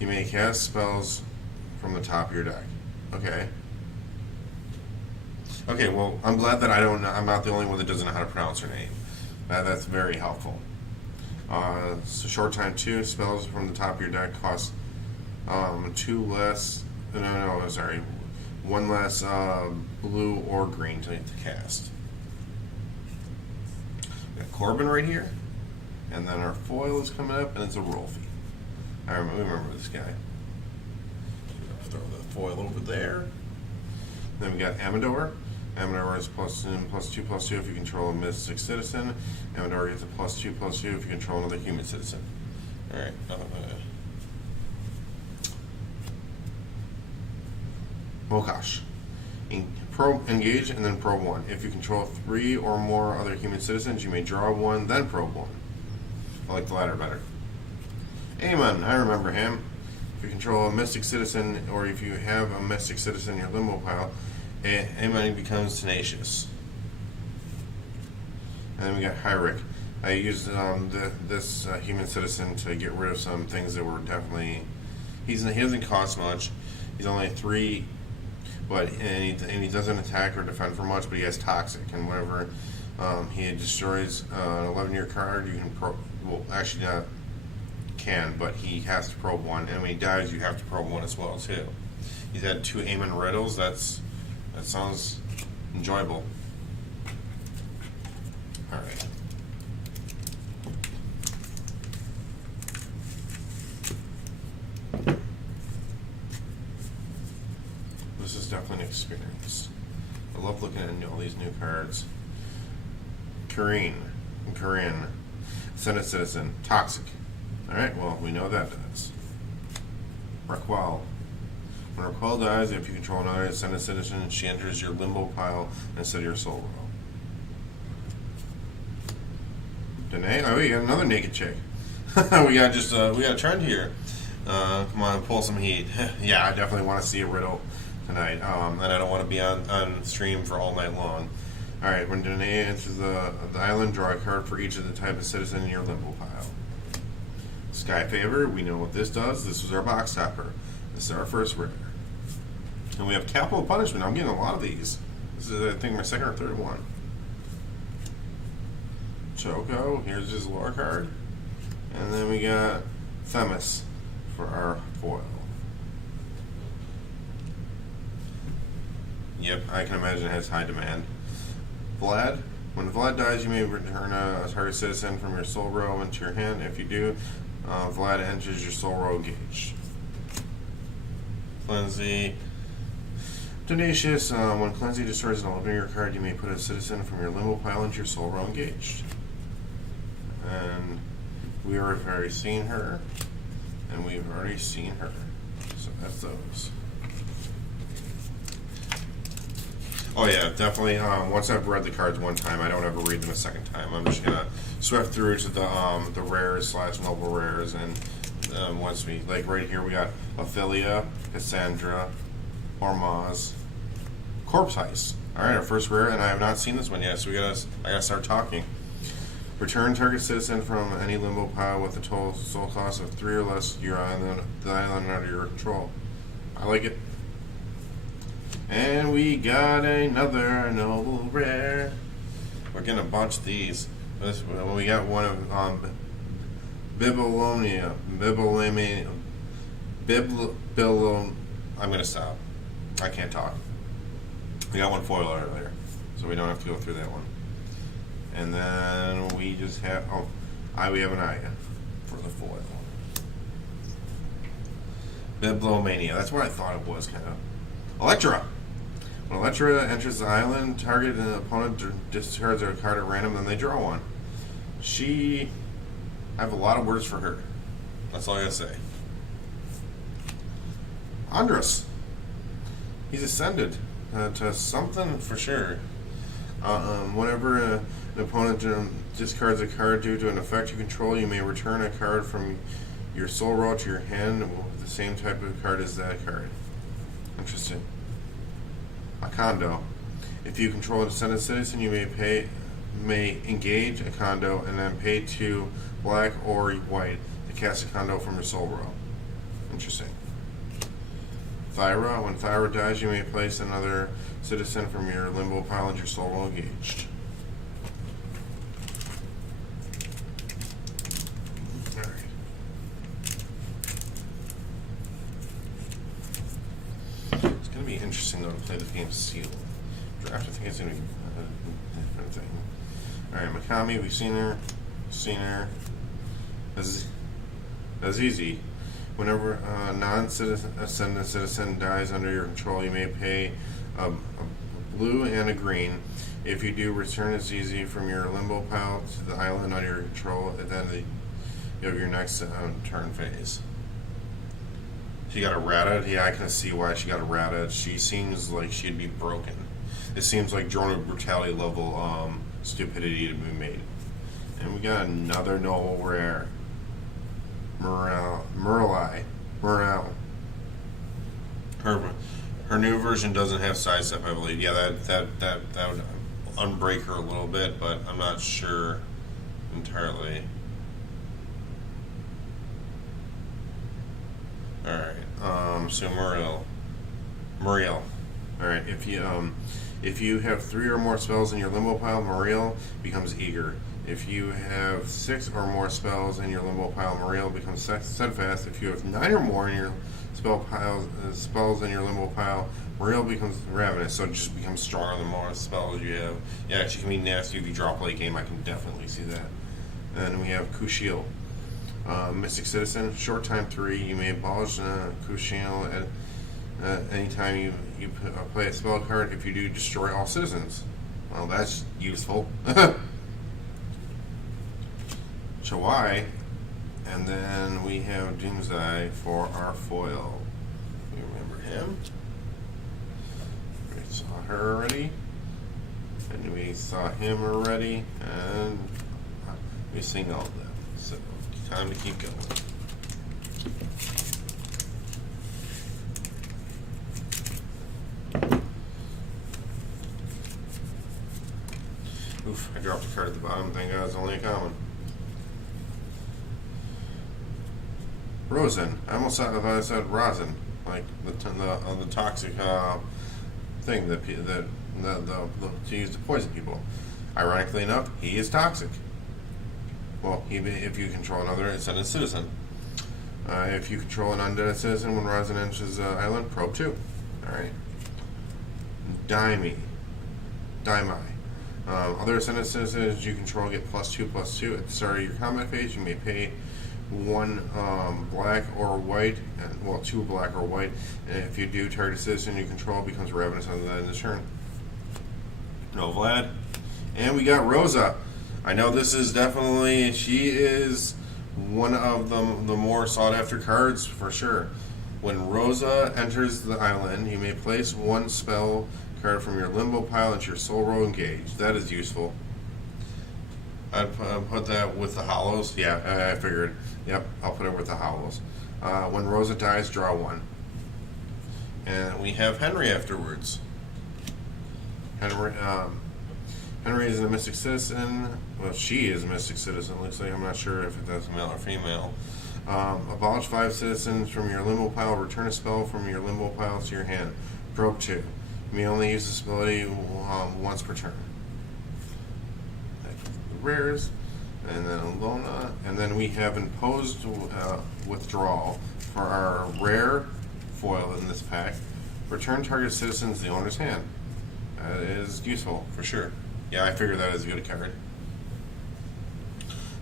You may cast spells from the top of your deck. Okay. Okay, well, I'm glad that I'm not the only one that doesn't know how to pronounce her name. That's very helpful. So short time 2 spells from the top of your deck cost 2 less. Sorry, 1 less blue or green to cast. We got Corbin right here, and then our foil is coming up, and it's a Rolfie. We remember this guy. Throw the foil over there. Then we got Amador. Amador is +2/+2 if you control a mystic citizen. Amador gets a +2/+2 if you control another human citizen. Alright, Mokash. Engage and then probe 1. If you control 3 or more other human citizens, you may draw 1, then probe 1. I like the latter better. Aemon, I remember him. If you control a mystic citizen, or if you have a mystic citizen in your limbo pile, Aemon becomes tenacious. And then we got Hyric. I used this human citizen to get rid of some things that were definitely. He doesn't cost much. He's only 3, but he doesn't attack or defend for much. But he has toxic, and whenever he destroys an 11-year card, you can actually not can, but he has to probe 1, and when he dies, you have to probe 1 as well too. He's had 2 aim and riddles. That sounds enjoyable. All right. This is definitely an experience. I love looking at all these new cards. Corinne, Senate Citizen, Toxic. Alright, well, we know that does. Raquel. When Raquel dies, if you control another Senate Citizen, she enters your limbo pile instead of your soul row. Danae? Oh, we got another naked chick. we got a trend here. Come on, pull some heat. Yeah, I definitely want to see a riddle tonight, and I don't want to be on stream for all night long. Alright, when Danae enters the island, draw a card for each of the type of citizen in your limbo pile. Sky Favor, we know what this does. This was our box topper. This is our first rare. And we have Capital Punishment. I'm getting a lot of these. This is, I think, my second or third one. Choco, here's his lore card. And then we got Themis for our foil. Yep, I can imagine it has high demand. Vlad. When Vlad dies, you may return a target citizen from your soul row into your hand. If you do, Vlad enters your soul row engaged. Cleansey. Tenacious. When Cleansey destroys an 11-year card, you may put a citizen from your limbo pile into your soul row engaged. And we have already seen her. And we've already seen her. So that's those. Oh yeah, definitely. Once I've read the cards one time, I don't ever read them a second time. I'm just gonna swift through to the rares / noble rares, and once we right here we got Ophelia, Cassandra, Hormaz, Corpse Heist. All right, our first rare, and I have not seen this one yet, so I gotta start talking. Return target citizen from any limbo pile with a total soul cost of 3 or less to your island, the island under your control. I like it. And we got another noble rare. We're getting a bunch of these. We got one of Bibliomania. I'm gonna stop. I can't talk. We got one foil earlier, so we don't have to go through that one. And then we just have we have an eye for the foil. Bibliomania. That's what I thought it was, kind of. Electra. When Electra enters the island, target and opponent discards a card at random, then they draw one. I have a lot of words for her. That's all I gotta say. Andros. He's ascended to something for sure. Whenever an opponent discards a card due to an effect you control, you may return a card from your soul row to your hand with the same type of card as that card. Interesting. A condo. If you control a descendant citizen, you may engage a condo and then pay 2 black or white to cast a condo from your soul row. Interesting. Thyra. When Thyra dies, you may place another citizen from your limbo pile into your soul row engaged. Interesting though to play the game Seal. Draft, I think it's going to be a different thing. Alright, Mikami, we've seen her. Azizi. Whenever a non-ascendant citizen dies under your control, you may pay a blue and a green. If you do, return Azizi from your limbo pile to the island under your control at the end of your next turn phase. She got errata. Yeah, I can see why she got errata. She seems like she'd be broken. It seems like Jordan Brutality level stupidity to be made. And we got another noble rare. Morale. Her new version doesn't have sidestep, I believe. Yeah, that would unbreak her a little bit, but I'm not sure. entirely. Alright, so Muriel. Alright, if you have 3 or more spells in your limbo pile, Muriel becomes eager. If you have 6 or more spells in your limbo pile, Muriel becomes steadfast. If you have 9 or more in your spells in your limbo pile, Muriel becomes ravenous. So it just becomes stronger the more spells you have. Yeah, she can be nasty if you drop late game. I can definitely see that. And we have Kushiel. Mystic Citizen, short time 3. You may abolish Kushiel at anytime you play a spell card. If you do, destroy all citizens. Well, that's useful. Chawai, and then we have Doomsday for our foil. We remember him. We saw her already, and we saw him already, and we sing all of them. So, time to keep going. Oof, I dropped a card at the bottom. Thank God it's only a common. Rosen. I almost thought I said rosin, like the toxic thing that to use to poison people. Ironically enough, he is toxic. Well, if you control another ascendant citizen. If you control an undead citizen when rosin enters the island, probe 2. Alright. Daimai. Other ascendant citizens you control get +2/+2 at the start of your combat phase. You may pay 1 black or white, and 2 black or white, and if you do, target citizen you control becomes ravenous on the end of the turn. No Vlad. And we got Rosa. I know this is definitely, she is one of the more sought after cards for sure. When Rosa enters the island, you may place 1 spell card from your limbo pile into your soul row engage. That is useful. I'd put that with the hollows. Yeah, I figured. Yep, I'll put it with the hollows. When Rosa dies, draw 1. And we have Henry afterwards. Henry is a mystic citizen. Well, she is a mystic citizen. Looks like, I'm not sure if that's male or female. Abolish 5 citizens from your limbo pile. Return a spell from your limbo pile to your hand. Probe 2. You may only use this ability once per turn. Rares, and then Alona, and then we have imposed withdrawal for our rare foil in this pack. Return target citizens to the owner's hand. That is useful for sure. Yeah, I figured that is a good card.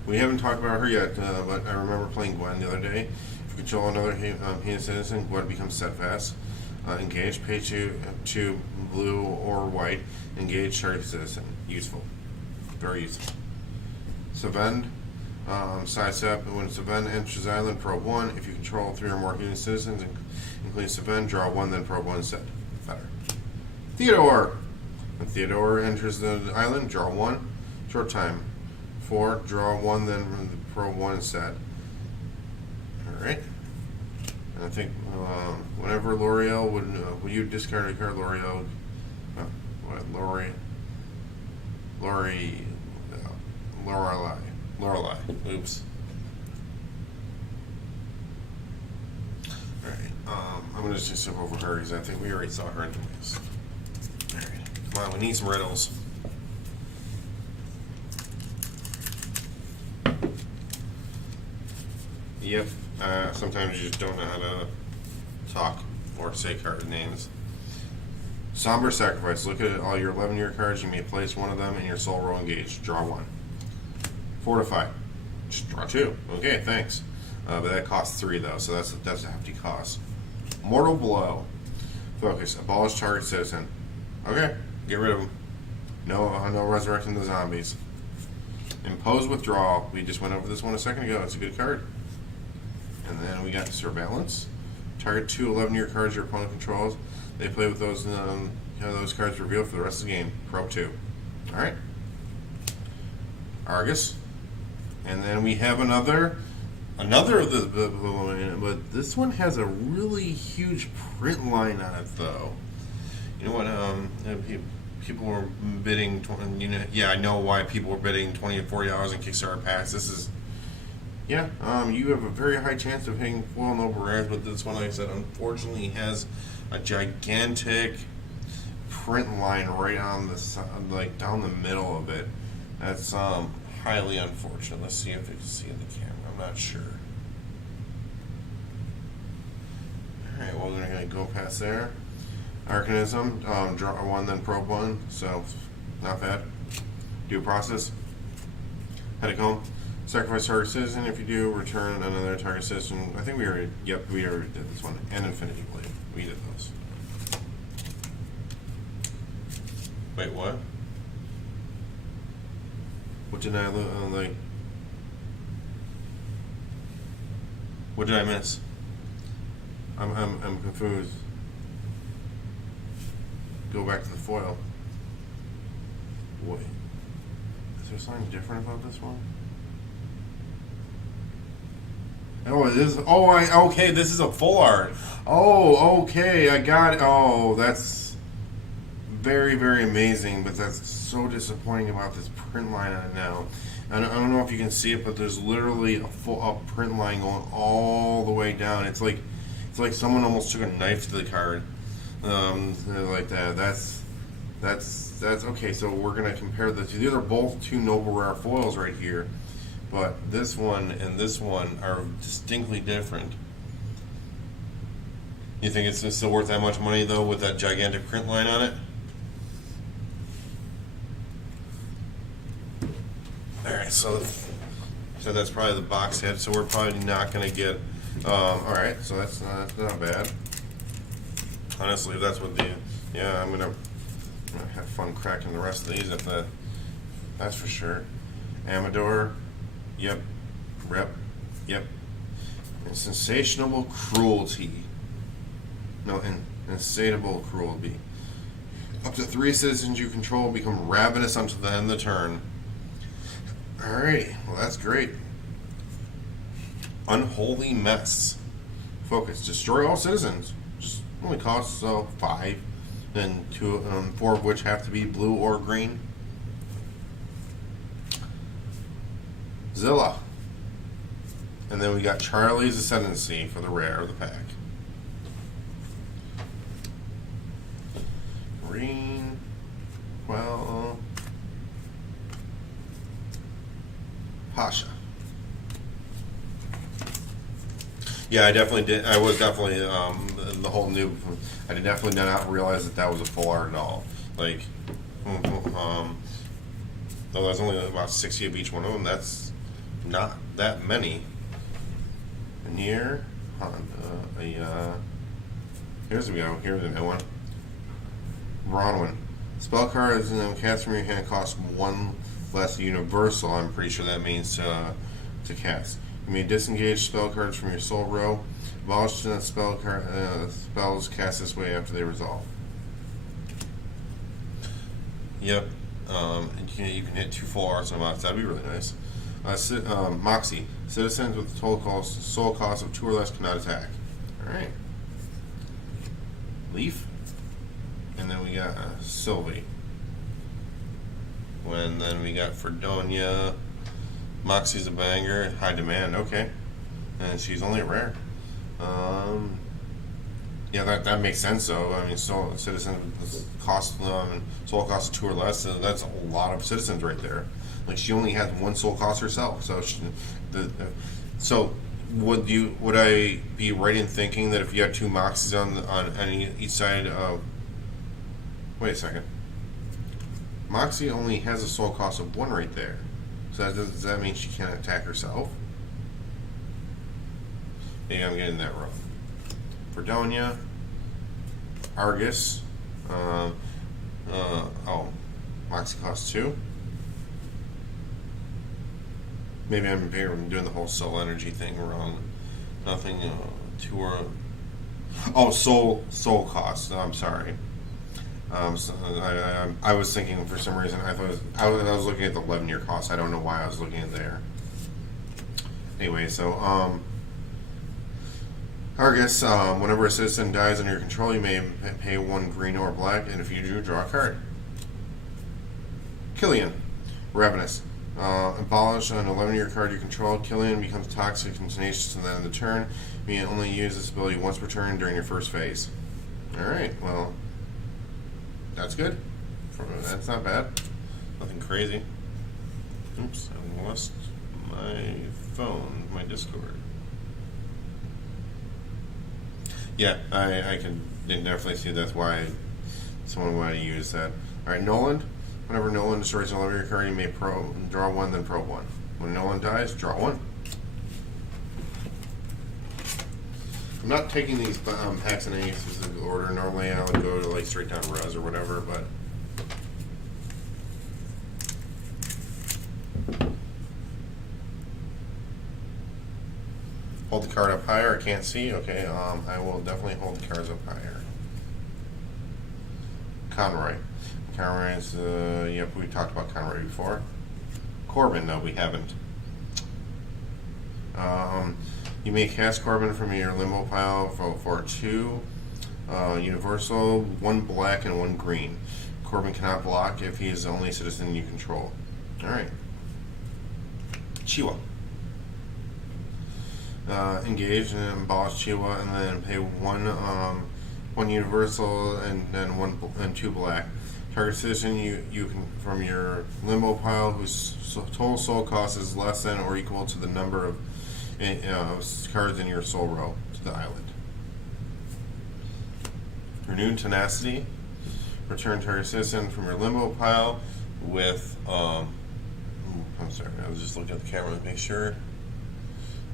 We haven't talked about her yet, but I remember playing Gwen the other day. If you control another heinous citizen, Gwen becomes steadfast. Engage, pay 2 blue or white. Engage target citizen. Useful. Very useful. Savend, sidestep. When Savend enters the island, probe 1. If you control 3 or more human citizens, including Savend, draw 1, then probe 1 instead. Better. Theodore. When Theodore enters the island, draw 1. Short time. 4. Draw 1, then probe 1 instead. Alright. And I think whenever L'Oreal would you discard a card, L'Oreal. Lorelei. Oops. Alright, I'm going to just skip over her because I think we already saw her anyways. Alright, come on, we need some riddles. Yep, sometimes you just don't know how to talk or say card names. Somber Sacrifice. Look at all your 11-year cards. You may place 1 of them in your soul row engaged. Draw 1. Fortify. Just draw 2. Okay, thanks. But that costs 3 though, so that's a hefty cost. Mortal Blow. Focus. Abolish target citizen. Okay, get rid of them. No resurrecting the zombies. Impose withdrawal. We just went over this one a second ago. It's a good card. And then we got Surveillance. Target 2 11-year cards your opponent controls. They play with those those cards revealed for the rest of the game. Probe 2. Alright. Argus. And then we have another of the but this one has a really huge print line on it though. You know what? people were bidding, yeah, I know why people were bidding $20 to $40 in Kickstarter packs. This is, yeah, you have a very high chance of hitting foil noble rares, but this one, like I said, unfortunately has a gigantic print line right on the side, like down the middle of it. That's highly unfortunate. Let's see if you can see in the camera. I'm not sure. All right, well, we're gonna go past there. Arcanism, draw one, then probe one, so not bad. Do a process. Headacomb, sacrifice target citizen. If you do, return another target citizen. I think we already, yep, we already did this one. And Infinity Blade, we did those. Wait, what? What did I like? What did I miss? I'm confused. Go back to the foil. Wait. Is there something different about this one? Oh, it is. Oh, okay. This is a full art. Oh, okay. I got it. Oh, that's very, very amazing. But that's so disappointing about this print line on it now. I don't know if you can see it, but there's literally a full up print line going all the way down. It's like someone almost took a knife to the card. Like that. That's okay. So we're gonna compare the two. These are both two noble rare foils right here, but this one and this one are distinctly different. You think it's still worth that much money though, with that gigantic print line on it? All right, so that's probably the box hit. So we're probably not gonna get. All right, so that's not bad. Honestly, if that's what the, yeah, I'm gonna have fun cracking the rest of these. That's for sure. Amador, yep. Rep, yep. And sensational cruelty. No, insatiable cruelty. Up to 3 citizens you control become ravenous until the end of the turn. Alrighty, well that's great. Unholy mess. Focus. Destroy all citizens. Just only costs 5, and 4 of which have to be blue or green. Zilla. And then we got Charlie's Ascendancy for the rare of the pack. Green. Well. Pasha. Yeah, I definitely did. I was definitely the whole new. I definitely did not realize that was a full art at all. Like, though there's only about 60 of each one of them. That's not that many. Veneer, Honda, here's we go. Here's a new one. Bronwyn. Spell cards and cast from your hand cost 1 less universal. I'm pretty sure that means to cast. You may disengage spell cards from your soul row. Abolish that spells cast this way after they resolve. Yep. You can hit 2 full arts on Moxie. That'd be really nice. Moxie. Citizens with the soul cost of 2 or less cannot attack. Alright. Leaf. And then we got Sylvie. And then we got Fredonia. Moxie's a banger. High demand. Okay. And she's only a rare. Yeah, that makes sense though. I mean, citizens cost and soul cost of 2 or less. That's a lot of citizens right there. Like she only has 1 soul cost herself. So would I be right in thinking that if you had 2 Moxies on each side of? Wait a second. Moxie only has a soul cost of 1 right there. So does that mean she can't attack herself? Maybe I'm getting that wrong. Fredonia, Argus. Moxie costs 2. Maybe I'm doing the whole soul energy thing wrong. Nothing. 2 or. Oh, soul cost. I'm sorry. I was thinking for some reason I was looking at the 11-year cost. I don't know why I was looking at there. Anyway, so Argus, whenever a citizen dies under your control, you may pay 1 green or black, and if you do, draw a card. Killian, Ravenous. Abolish an 11-year card you control. Killian becomes toxic and tenacious and then in the turn. You may only use this ability once per turn during your first phase. Alright, well, that's good. That's not bad. Nothing crazy. Oops, I lost my phone, my Discord. Yeah, I can definitely see that's why someone wanted to use that. Alright, Nolan. Whenever Nolan destroys an 11-year card, you may draw one, then probe one. When Nolan dies, draw one. I'm not taking these packs in any specific order. Normally I would go to like straight down res or whatever, but hold the card up higher. I can't see. Okay, I will definitely hold the cards up higher. Conroy. Conroy is, yep, we talked about Conroy before. Corbin, no, we haven't. You may cast Corbin from your limbo pile for 2 universal, 1 black, and 1 green. Corbin cannot block if he is the only citizen you control. Alright. Chiwa. Engage and abolish Chiwa, and then pay 1 universal and then 2 black. Target citizen you can from your limbo pile whose total soul cost is less than or equal to the number of cards in your soul row to the island. Renewed tenacity. Return target citizen from your limbo pile with I'm sorry, I was just looking at the camera to make sure.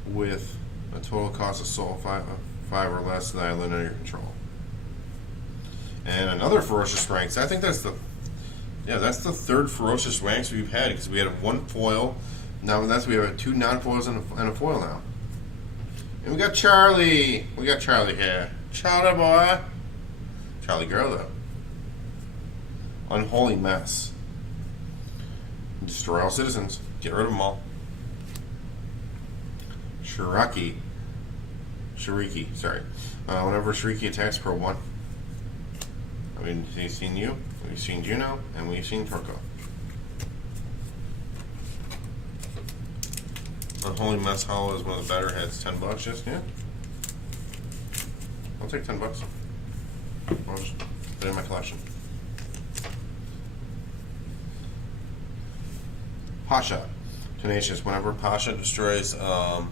With a total cost of soul 5 or less to the island under your control. And another ferocious ranks. I think that's the third ferocious ranks we've had because we had 1 foil. Now we have 2 non-foils and a foil now. And we got Charlie. We got Charlie here. Charlie boy. Charlie girl though. Unholy mess. Destroy all citizens. Get rid of them all. Shiriki. Sorry. Whenever Shiriki attacks, pro 1. We've seen you, we've seen Juno, and we've seen Torko. Unholy Mess Hollow is one of the better heads. $10 just, yeah. I'll take $10. I'll just put it in my collection. Pasha. Tenacious. Whenever Pasha destroys a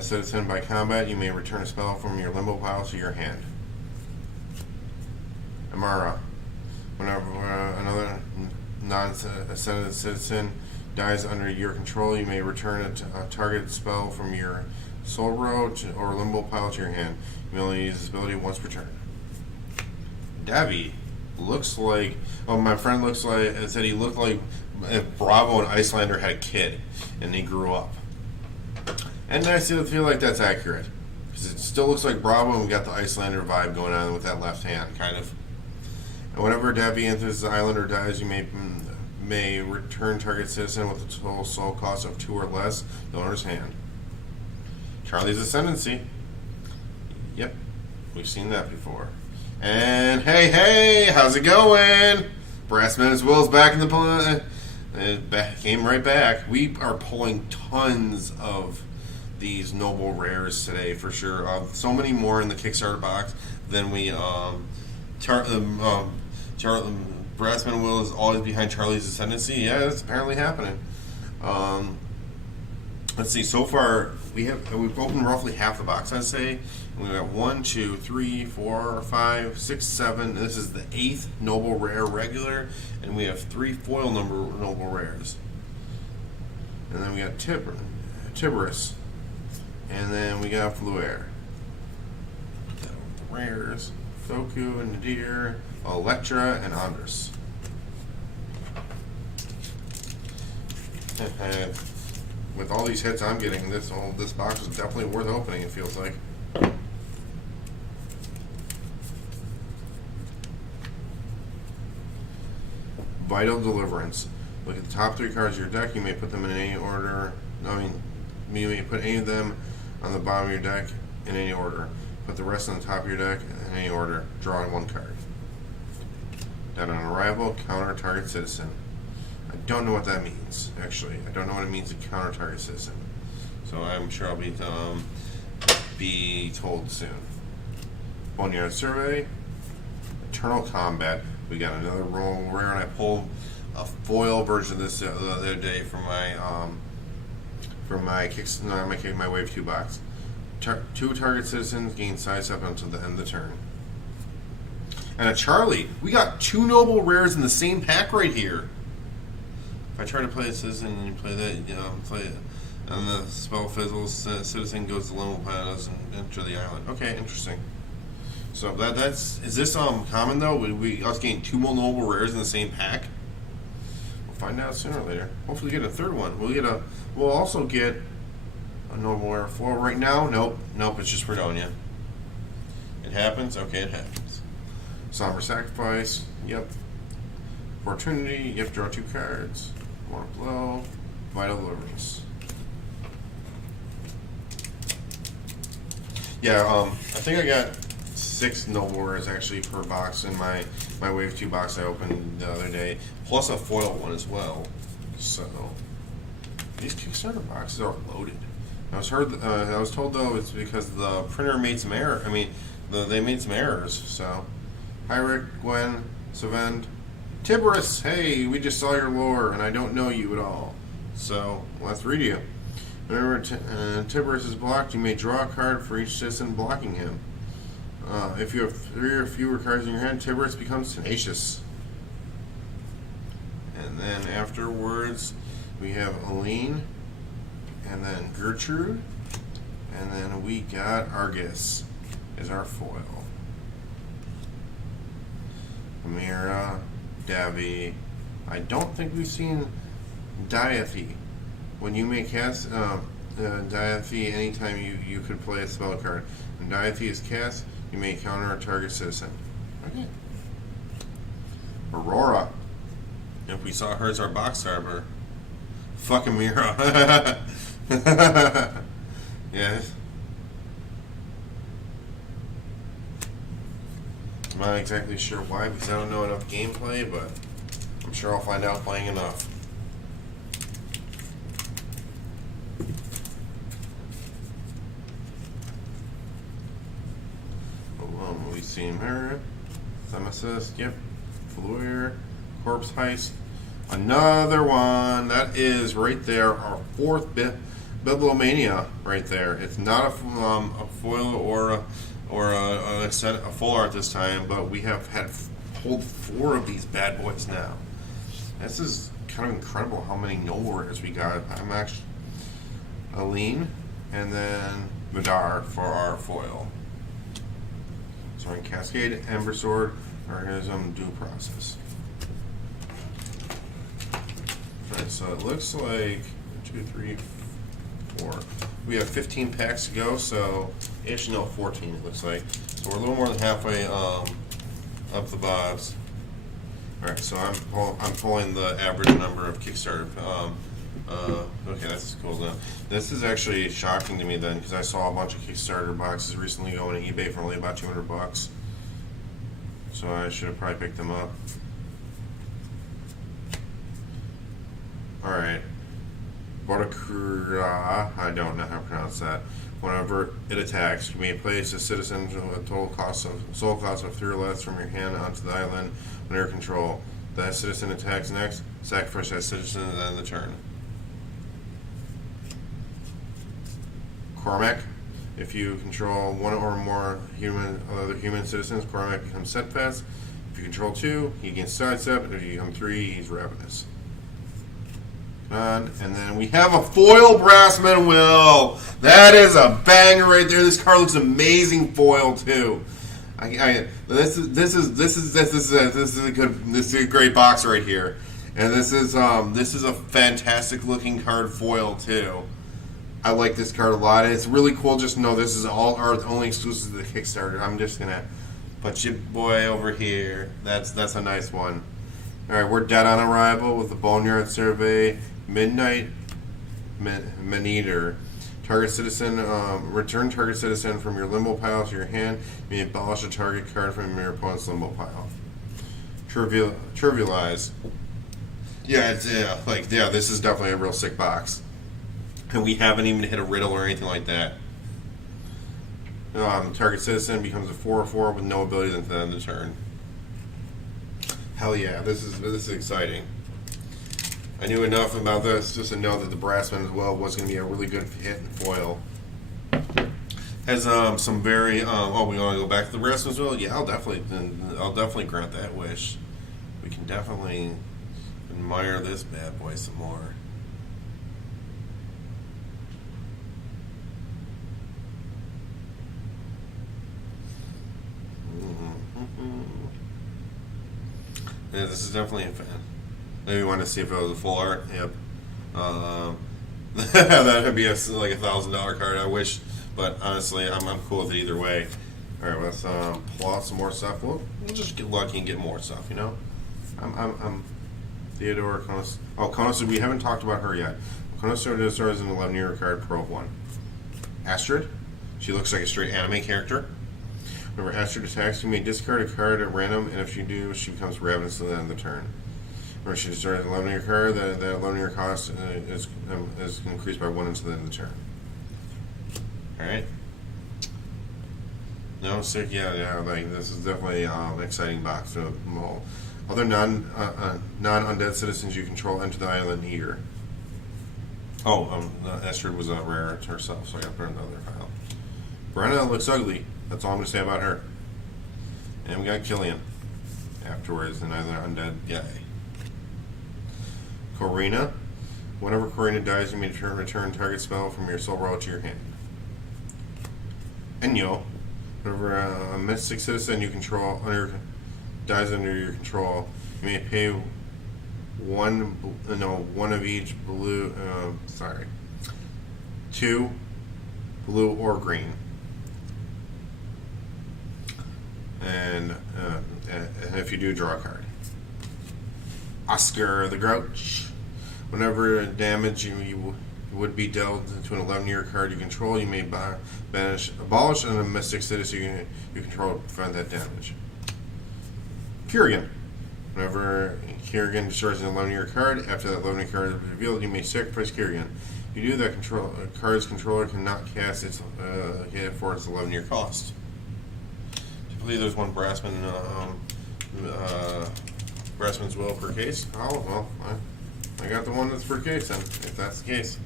citizen by combat, you may return a spell from your limbo pile to your hand. Amara. Whenever another non-ascended citizen dies under your control, you may return a target spell from your soul row or limbo pile to your hand. You may only use this ability once per turn. Davy looks like, my friend said he looked like if Bravo and Icelander had a kid and they grew up. And I still feel like that's accurate. Because it still looks like Bravo and we got the Icelander vibe going on with that left hand, kind of. And whenever Davy enters the island or dies, you may return target citizen with a total soul cost of 2 or less to the owner's hand. Charlie's Ascendancy. Yep, we've seen that before. And hey, how's it going? Brassman's Will's back in the play. Came right back. We are pulling tons of these noble rares today for sure. So many more in the Kickstarter box than we. Brassman Will is always behind Charlie's Ascendancy. Yeah, that's apparently happening. Let's see. So far, we've opened roughly half the box, I'd say. And we got 1, 2, 3, 4, 5, 6, 7. This is the 8th Noble Rare regular, and we have 3 foil Noble Rares. And then we got Tiberus, and then we got Fluair. Rares: Foku and Nadir, Electra, and Andres. With all these hits I'm getting, this box is definitely worth opening, it feels like. Vital Deliverance. Look at the top 3 cards of your deck. You may put them in any order. You may put any of them on the bottom of your deck in any order. Put the rest on the top of your deck in any order. Draw 1 card. Dead on arrival, counter target citizen. I don't know what that means, actually. I don't know what it means to counter target citizen. So I'm sure I'll be told soon. Boneyard Survey. Eternal Combat. We got another roll rare, and I pulled a foil version of this the other day from my Wave 2 box. 2 target citizens gain size up until the end of the turn. And a Charlie. We got 2 noble rares in the same pack right here. If I try to play a citizen and you play that, play it, and the spell fizzles, citizen goes to Lone Planet and enter the island. Okay, interesting. So is this common though? We us getting 2 more noble rares in the same pack? We'll find out sooner or later. Hopefully, get a third one. We'll also get a noble rare foil right now. Nope. It's just Fredonia. It happens. Okay, it happens. Somber Sacrifice. Yep. Opportunity. Yep. Draw 2 cards. One blow. Vital Deliverance. Yeah. I think I got 6 noble rares actually per box in my Wave 2 box I opened the other day, plus a foil one as well. So these Kickstarter boxes are loaded. I was told though it's because the printer made some error. They made some errors. So, hi Rick, Gwen, Savend, Tiberius. Hey, we just saw your lore, and I don't know you at all. So let's read you. Whenever Tiberius is blocked, you may draw a card for each citizen blocking him. If you have 3 or fewer cards in your hand, Tiberius becomes tenacious. And then afterwards, we have Aline, and then Gertrude, and then we got Argus as our foil. Amira, Davy. I don't think we've seen Diathy. When you may cast Diathy, anytime you could play a spell card. When Diathy is cast, you may counter a target citizen. Okay. Aurora. If we saw her as our box harbor. Fuck Amira. Yes. I'm not exactly sure why, because I don't know enough gameplay, but I'm sure I'll find out playing enough. We've seen her. Themicist, yep. Fleur, Corpse Heist. Another one. That is right there, our 4th Bibliomania right there. It's not a foil or a full art this time, but we have pulled 4 of these bad boys now. This is kind of incredible how many noble rares we got. I'm actually Aline, and then Vidar for our foil. So we're in Cascade, Ember Sword, Organism, Due Process. Alright, so it looks like 2, 3, 4. We have 15 packs to go, so actually no, 14 it looks like. So we're a little more than halfway up the box. Alright, so I'm pulling the average number of Kickstarter. Okay, that's cool now. This is actually shocking to me then, because I saw a bunch of Kickstarter boxes recently going to eBay for only about $200. So I should have probably picked them up. Alright. Bodakura, I don't know how to pronounce that. Whenever it attacks, you may place a citizen with a total cost of soul cost of 3 or less from your hand onto the island under your control. That citizen attacks next, sacrifice that citizen at the end of the turn. Cormac, if you control 1 or more other human citizens, Cormac becomes steadfast. If you control 2, he gains sidestep, and if you become 3, he's ravenous. And then we have a foil Brassman Will. That is a banger right there. This card looks amazing foil too. This is a great box right here, and this is a fantastic looking card foil too. I like this card a lot. It's really cool. Just know this is only exclusive to the Kickstarter. I'm just gonna put your boy over here. That's a nice one. All right, we're dead on arrival with the Boneyard Survey. Midnight Maneater. Target citizen, return target citizen from your limbo pile to your hand. You may abolish a target card from your opponent's limbo pile. Trivialize. Yeah, it's this is definitely a real sick box, and we haven't even hit a riddle or anything like that. Target citizen becomes a 4/4 with no abilities until the end of the turn. Hell yeah, this is exciting. I knew enough about this just to know that the Brassman as well was going to be a really good hit and foil. Has some very we want to go back to the Brassman as well. Yeah, I'll definitely grant that wish. We can definitely admire this bad boy some more. Yeah, this is definitely a fan. Maybe want to see if it was a full art. Yep. That would be like $1,000 card. I wish, but honestly, I'm cool with it either way. All right, let's pull out some more stuff. We'll just get lucky and get more stuff. You know, I'm Theodore Konos. Oh, Konos. We haven't talked about her yet. Konos is an 11-year card, Pro 1. Astrid. She looks like a straight anime character. Whenever Astrid attacks, you may discard a card at random, and if you do, she becomes ravenous at the end of the turn. Whenever she destroys an 11-year card, that 11-year cost is increased by 1 until the end of the turn. Alright. No, sick, yeah, like, this is definitely an exciting box. So, other non-undead citizens you control enter the island eager. Oh, Astrid was a rare to herself, so I got to put her in another file. Brenna looks ugly. That's all I'm going to say about her. And we got Killian afterwards, another undead guy. Corina. Whenever Corina dies, you may return target spell from your soul roll to your hand. Enyo. Whenever a mystic citizen you control dies under your control, you may pay one of each blue. Two blue or green. And if you do, draw a card. Oscar the Grouch. Whenever damage you would be dealt to an 11-year card you control, you may abolish a mystic citizen you control to prevent that damage. Kerrigan. Whenever Kerrigan destroys an 11-year card, after that 11-year card is revealed, you may sacrifice Kerrigan. If you do that, card's controller cannot cast its for its 11-year cost. Typically, there's one Brassman's will per case. Oh, well, I got the one that's per case then, if that's the case.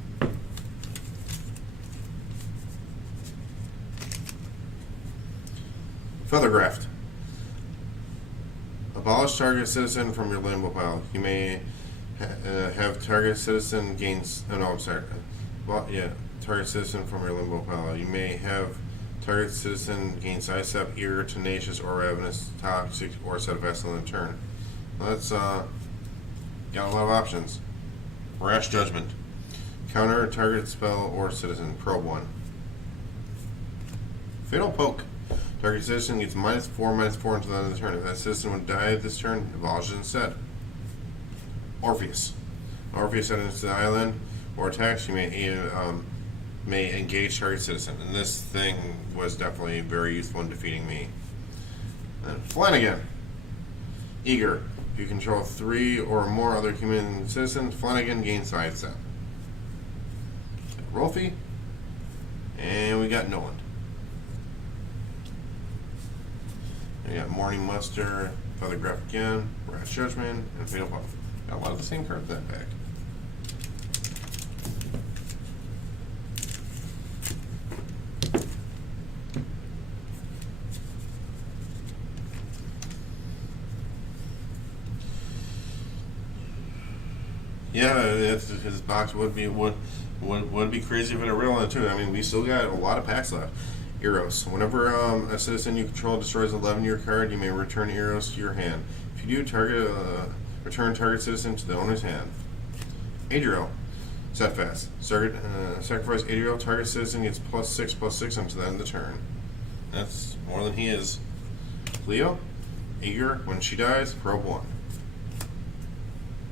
Feathergraft. Abolish target citizen from your limbo pile. You may have target citizen gains. Oh, no, I'm sorry. Well, yeah, target citizen from your limbo pile. You may have target citizen gain sidestep, eager, tenacious, or ravenous, toxic, or set of excellent turn. Let's got a lot of options. Rash Judgment. Counter target spell or citizen. Probe 1. Fatal Poke. Target citizen gets -4/-4 until the end of the turn. If that citizen would die this turn, abolish it instead. Orpheus. Orpheus enters the island or attacks. You may engage target citizen. And this thing was definitely very useful in defeating me. And Flanagan. Eager. If you control 3 or more other human citizens, Flanagan gains sidestep. Rolfie. And we got Nolan. We got Morning Muster, Feathergraft again, Rash Judgment, and Fatal Puff. Got a lot of the same cards in that pack. Yeah, his box would be crazy if it had real on it too. I mean, we still got a lot of packs left. Eros. Whenever a citizen you control destroys an 11-year card, you may return Eros to your hand. If you do, return target citizen to the owner's hand. Adriel. Set fast. Sacrifice Adriel. Target citizen gets +6/+6 until the end of the turn. That's more than he is. Leo. Eager. When she dies, probe 1.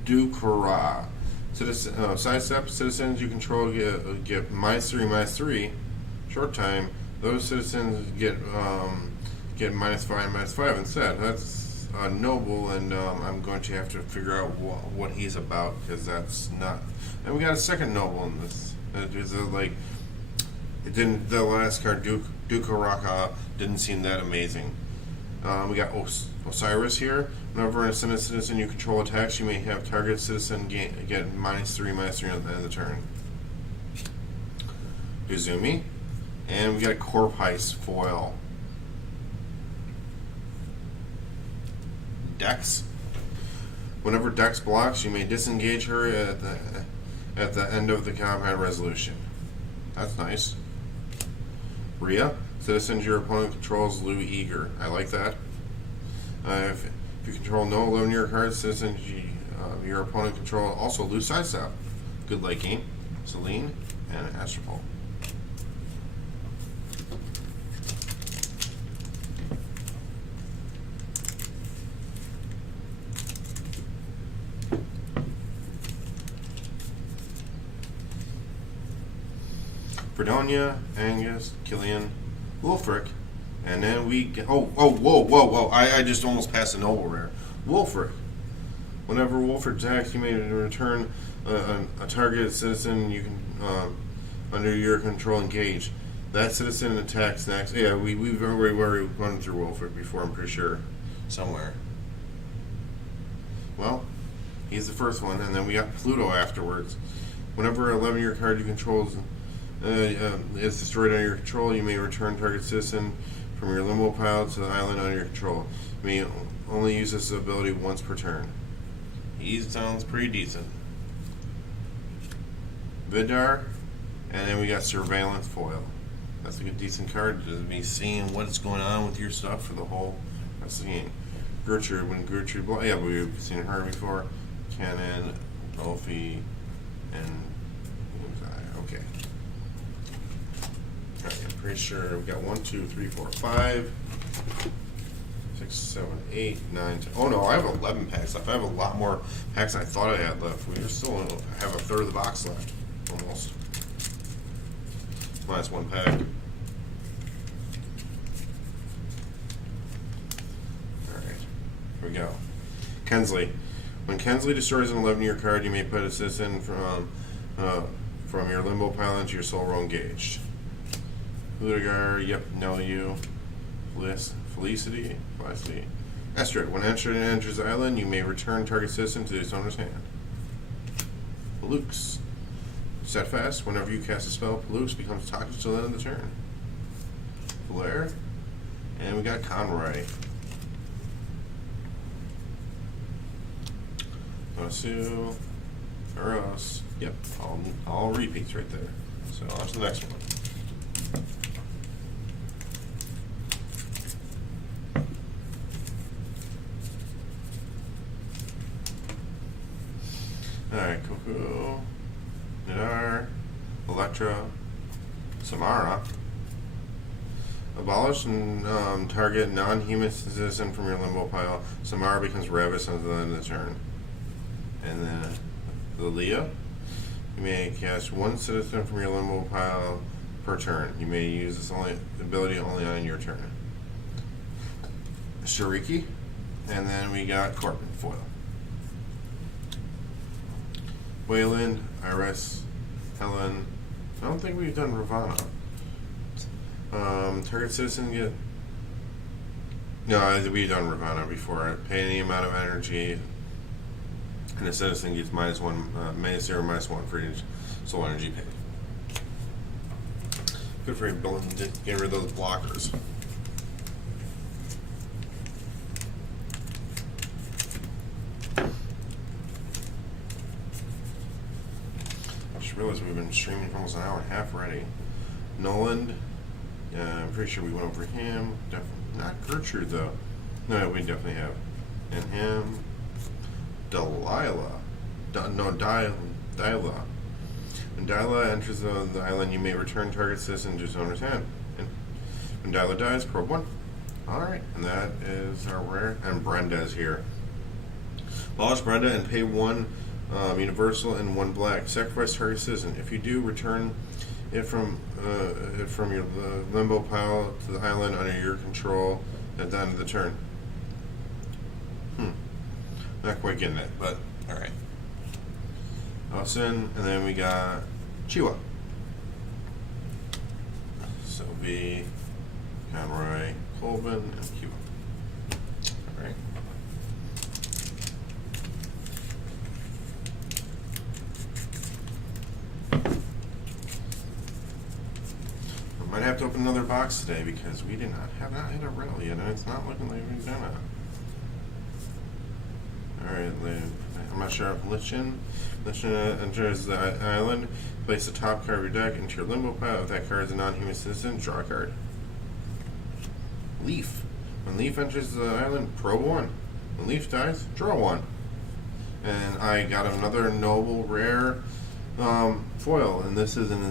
Dukara. Sidestep. Citizens you control get -3/-3. Short time. Those citizens get -5/-5 instead. That's a noble, and I'm going to have to figure out what he's about, because that's not. And we got a second noble in this. It's like it didn't. The last card, Duke Raka, didn't seem that amazing. We got Osiris here. Whenever a citizen you control attacks, you may have target citizen get -3/-3 at the end of the turn. Uzumi, and we got a Corpheist foil. Dex. Whenever Dex blocks, you may disengage her at the end of the combat resolution. That's nice. Rhea. Citizens your opponent controls Lou Eager. I like that. If you control no 11-year cards, citizens your opponent control also Lou Sidestep. Good late game. Celine and Astropole. Fredonia, Angus, Killian, Wulfric, and then we get, whoa, I just almost passed a noble rare. Wulfric. Whenever Wulfric attacks, you may return a targeted citizen you can under your control engage. That citizen attacks next. Yeah, we've already run through Wulfric before, I'm pretty sure. Somewhere. Well, he's the first one, and then we got Pluto afterwards. Whenever an 11-year card you control is destroyed under your control, you may return target citizen from your limbo pile to the island under your control. You may only use this ability once per turn. He sounds pretty decent. Vidar, and then we got Surveillance Foil. That's like a decent card to be seeing what's going on with your stuff for the whole rest of the game. Gertrude, when Gertrude, yeah, we've seen her before. Cannon, Elfie, and okay. Alright, I'm pretty sure we got 1, 2, 3, 4, 5, 6, 7, 8, 9, 10. Oh no, I have 11 packs left. I have a lot more packs than I thought I had left. We still have a third of the box left, almost. Minus one pack. Alright, here we go. Kensley. When Kensley destroys an 11-year card, you may put a citizen from your limbo pile into your soul row engaged. Ludigar, yep, Nelu, Felicity. Estrid, when Estrid enters the island, you may return target citizen to its owner's hand. Pelux. Steadfast, whenever you cast a spell, Pelux becomes toxic till the end of the turn. Blair, and we got Conroy. Osu, Eros, yep, all repeats right there. So on to the next one. Alright, Cuckoo, Nidar, Electra, Samara. Abolish and target non-human citizen from your limbo pile. Samara becomes Ravis until the end of the turn. And then Lilia. You may cast one citizen from your limbo pile per turn. You may use this ability only on your turn. Shariki. And then we got Corbin foil. Wayland, Iris, Helen. I don't think we've done Ravana. Target citizen get. No, we've done Ravana before. Pay any amount of energy, and the citizen gets -1, -0, -1 for each soul energy paid. Good for getting rid of those blockers. I just realized we've been streaming for almost an hour and a half already. Noland, I'm pretty sure we went over him. Not Gertrude though. No, we definitely have. And him. Delilah. Delilah. When Delilah enters the island, you may return target citizen to its owner's hand. And when Delilah dies, probe 1. Alright, and that is our rare. And Brenda's here. Abolish Brenda and pay 1 universal and 1 black. Sacrifice target citizen. If you do, return it from your limbo pile to the island under your control at the end of the turn. Not quite getting it, but alright. Austin, and then we got Chiwa. Sylvie, Conroy, Colvin, and Kiwa. Alright. I might have to open another box today because we have not hit a riddle yet, and it's not looking like we're gonna. Alright, I'm not sure if Lichen enters the island, place the top card of your deck into your limbo pile. If that card is a non-human citizen, draw a card. Leaf. When Leaf enters the island, probe 1. When Leaf dies, draw 1. And I got another noble rare foil, and this is an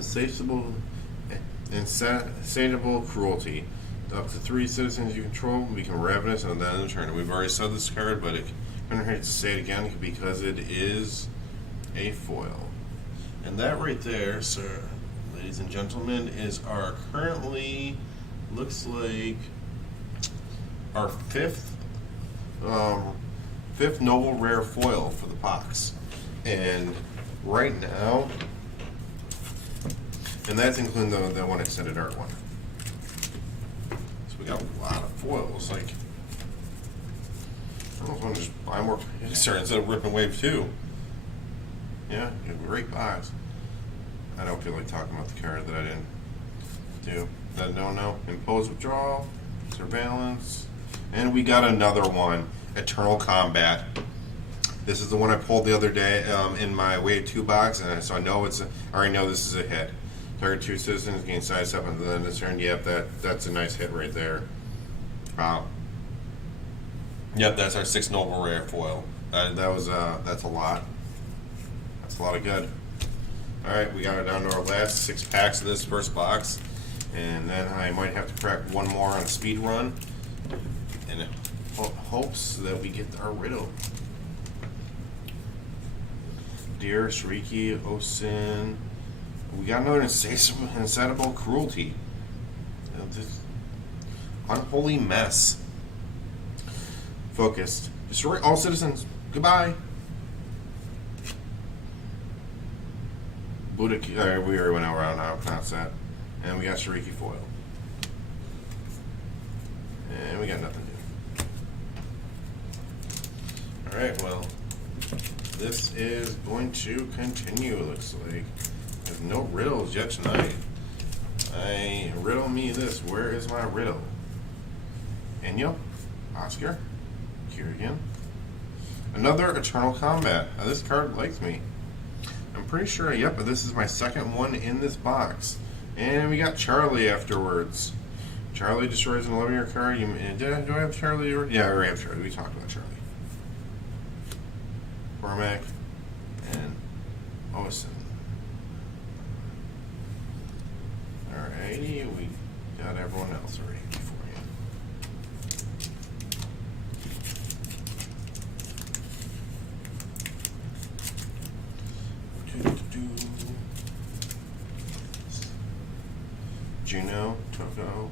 insatiable cruelty. Up to 3 citizens you control become ravenous on the end of the turn. We've already said this card, but it kind of hate to say it again because it is a foil. And that right there, sir, ladies and gentlemen, is our currently looks like our fifth noble rare foil for the box. And right now, and that's including the one extended art one. So we got a lot of foils. Like, I almost want to just buy more Kickstarter instead of ripping Wave 2. Yeah, a great box. I don't feel like talking about the card that I didn't do. That I don't know. Impose withdrawal, surveillance, and we got another one. Eternal Combat. This is the one I pulled the other day in my Wave 2 box, and so I already know this is a hit. Target 2 citizens gain size up and then this turn. Yep, that's a nice hit right there. Wow. Yep, that's our 6th noble rare foil. That's a lot. That's a lot of good. All right, we got it down to our last 6 packs of this first box, and then I might have to crack one more on a speed run, and it hopes that we get our riddle. Dear Shriki, Osin. We got another insatiable cruelty. This unholy mess. Focused. Destroy all citizens. Goodbye. Buddha. We already went around how to pronounce that. And we got Shariki foil. And we got nothing new. Alright, well, this is going to continue, it looks like. There's no riddles yet tonight. Riddle me this. Where is my riddle? Enyo, Oscar, Kirigan. Another Eternal Combat. Now, this card likes me. I'm pretty sure, yep, but this is my second one in this box. And we got Charlie afterwards. Charlie destroys an 11-year card. Do I have Charlie? Yeah, I already have Charlie. We talked about Charlie. Cormac and Owason. Alrighty, we got everyone else already for you. Juno, Toko,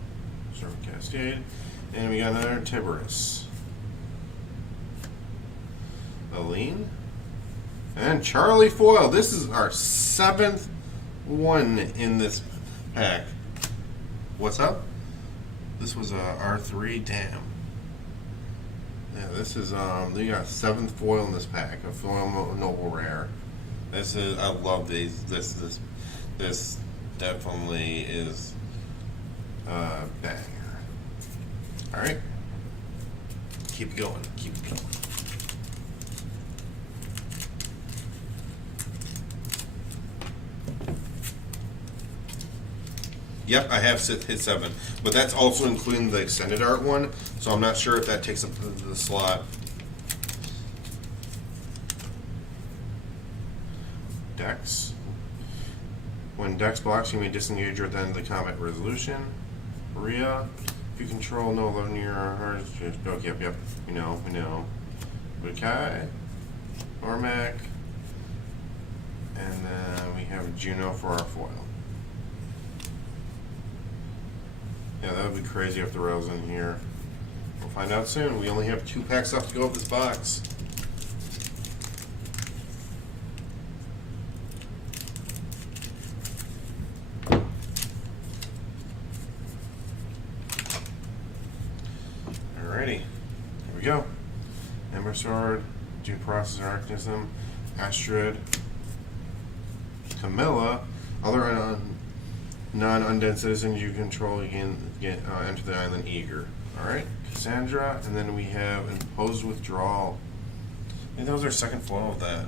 Servant Cascade, and we got another Tiberius. Aline, and Charlie Foil. This is our 7th one in this pack. What's up? This was a R3. Damn. Yeah, this is we got 7th foil in this pack. A foil noble rare. This is, I love these. This definitely is a banger. All right, keep going. Keep going. Yep, I have hit 7, but that's also including the extended art one, so I'm not sure if that takes up the slot. Dex. When Dex blocks, you may disengage her at the end of the combat resolution. Maria. If you control no 11-year hearts, oh, yep, we know. Bukai. Normac. And then we have Juno for our foil. Yeah, that would be crazy if the rail's in here. We'll find out soon. We only have 2 packs left to go of this box. between process and organism. Astrid, Camilla, other non-undead citizens you control, you can enter the island eager. Alright, Cassandra, and then we have imposed withdrawal. I think that was our second foil of that.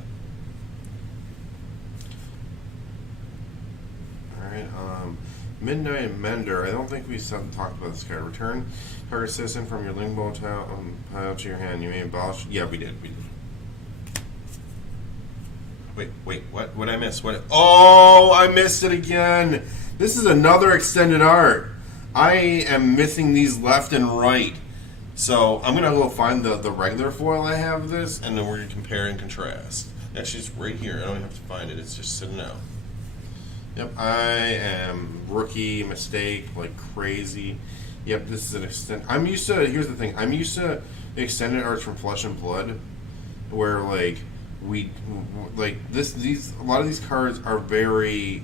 Alright, Midnight Mender. I don't think we talked about this card. Return target citizen from your limbo pile to your hand. You may abolish. Yeah, we did. Wait, what? What did I miss? What? Oh, I missed it again. This is another extended art. I am missing these left and right. So I'm gonna go find the regular foil I have of this, and then we're gonna compare and contrast. Actually, it's right here. I don't even have to find it. It's just sitting out. Yep, I am rookie mistake like crazy. Yep, this is an extend. I'm used to. Here's the thing. I'm used to extended arts from Flesh and Blood, where like these a lot of these cards are very.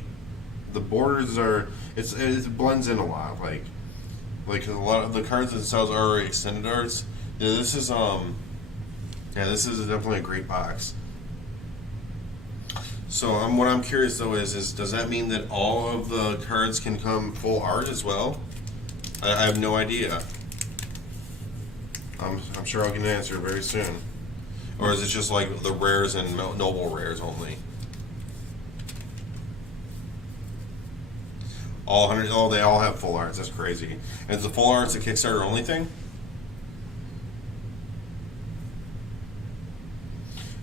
The borders are. It blends in a lot. Like a lot of the cards themselves are already extended arts. Yeah, this is this is definitely a great box. So what I'm curious though is does that mean that all of the cards can come full art as well? I have no idea. I'm sure I'll get an answer very soon. Or is it just like the rares and noble rares only? All 100. Oh, they all have full arts. That's crazy. And is the full arts a Kickstarter only thing?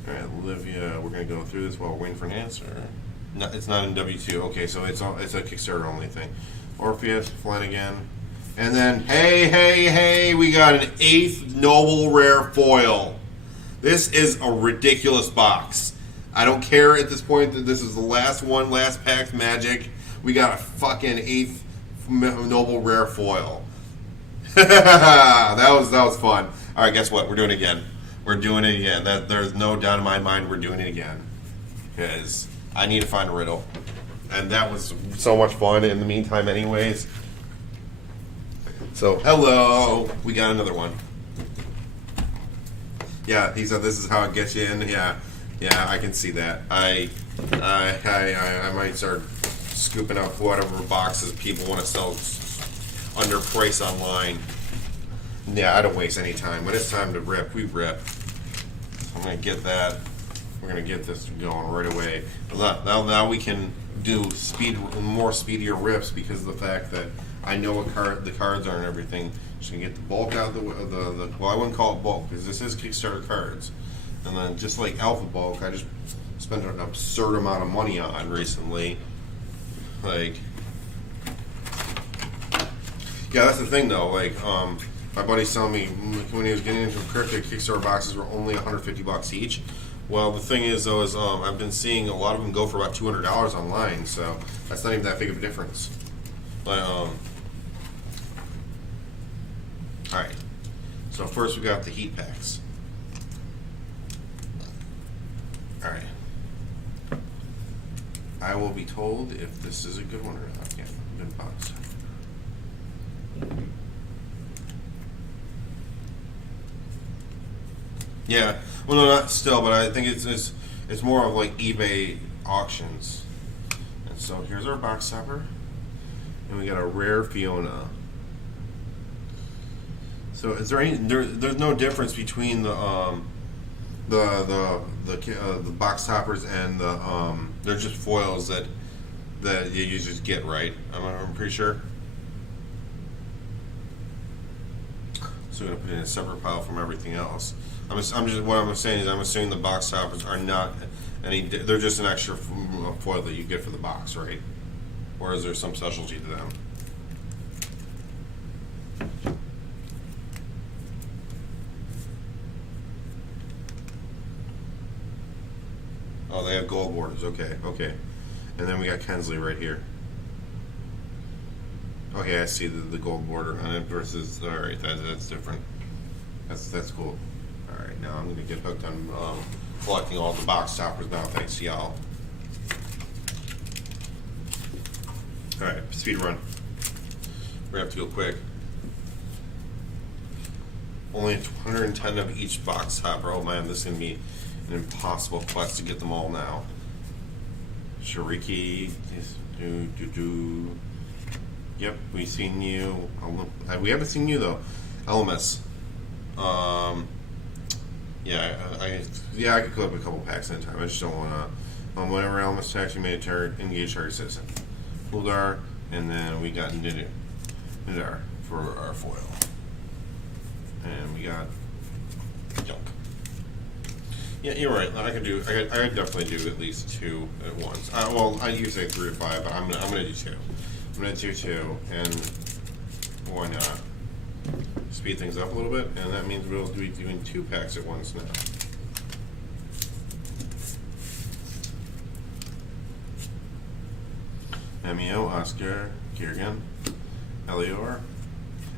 All right, Olivia. We're gonna go through this while we're waiting for an answer. No, it's not in W2. Okay, so it's a Kickstarter only thing. Orpheus, Flanagan, and then hey, we got an 8th noble rare foil. This is a ridiculous box. I don't care at this point that this is the last pack magic. We got a fucking 8th noble rare foil. that was fun. All right, guess what? We're doing it again. We're doing it again. There's no doubt in my mind we're doing it again. Because I need to find a riddle. And that was so much fun in the meantime anyways. So, hello. We got another one. Yeah, he said this is how it gets you in. Yeah, I can see that. I might start scooping up whatever boxes people want to sell under price online. Yeah, I don't waste any time. When it's time to rip, we rip. I'm going to get that. We're going to get this going right away. Now we can do more speedier rips because of the fact that I know what the cards are and everything. Just going to get the bulk out of the well, I wouldn't call it bulk because this is Kickstarter cards. And then just like Alpha Bulk, I just spent an absurd amount of money on recently. Like, yeah, that's the thing though. Like, my buddy's telling me when he was getting into Kryptik, Kickstarter boxes were only $150 each. Well, the thing is though, I've been seeing a lot of them go for about $200 online, so that's not even that big of a difference. But all right. So first we got the heat packs. All right. I will be told if this is a good one or not. Yeah, good box. Yeah, well, no, not still, but I think it's more of like eBay auctions. And so here's our box topper, and we got a rare Fiona. So is there any? There's no difference between the box toppers and they're just foils that you users get, right? I'm pretty sure. So we're gonna put it in a separate pile from everything else. I'm assuming the box toppers are not any. They're just an extra foil that you get for the box, right? Or is there some specialty to them? Oh, they have gold borders. Okay. And then we got Kensley right here. Okay, I see the gold border on it versus. All right, that's different. That's cool. All right, now I'm gonna get hooked on collecting all the box toppers now. Thanks to y'all. All right, speed run. We're gonna have to go quick. Only 110 of each box topper. Oh man, this is gonna be an impossible quest to get them all now. Shariki, Yep, we've seen you. We haven't seen you though. Elmas. Yeah, I could clip a couple packs at a time. I just don't want to. Whenever Elmas attacks, you may engage target citizen. Fuldar, and then we got Nidar for our foil. And we got Junk. Yeah, you're right. I could definitely do at least 2 at once. Well, I usually say 3 to 5, but I'm gonna do 2. I'm gonna do 2, and why not? Speed things up a little bit, and that means we'll be doing 2 packs at once now. Emio, Oscar, Kirgan, Elior,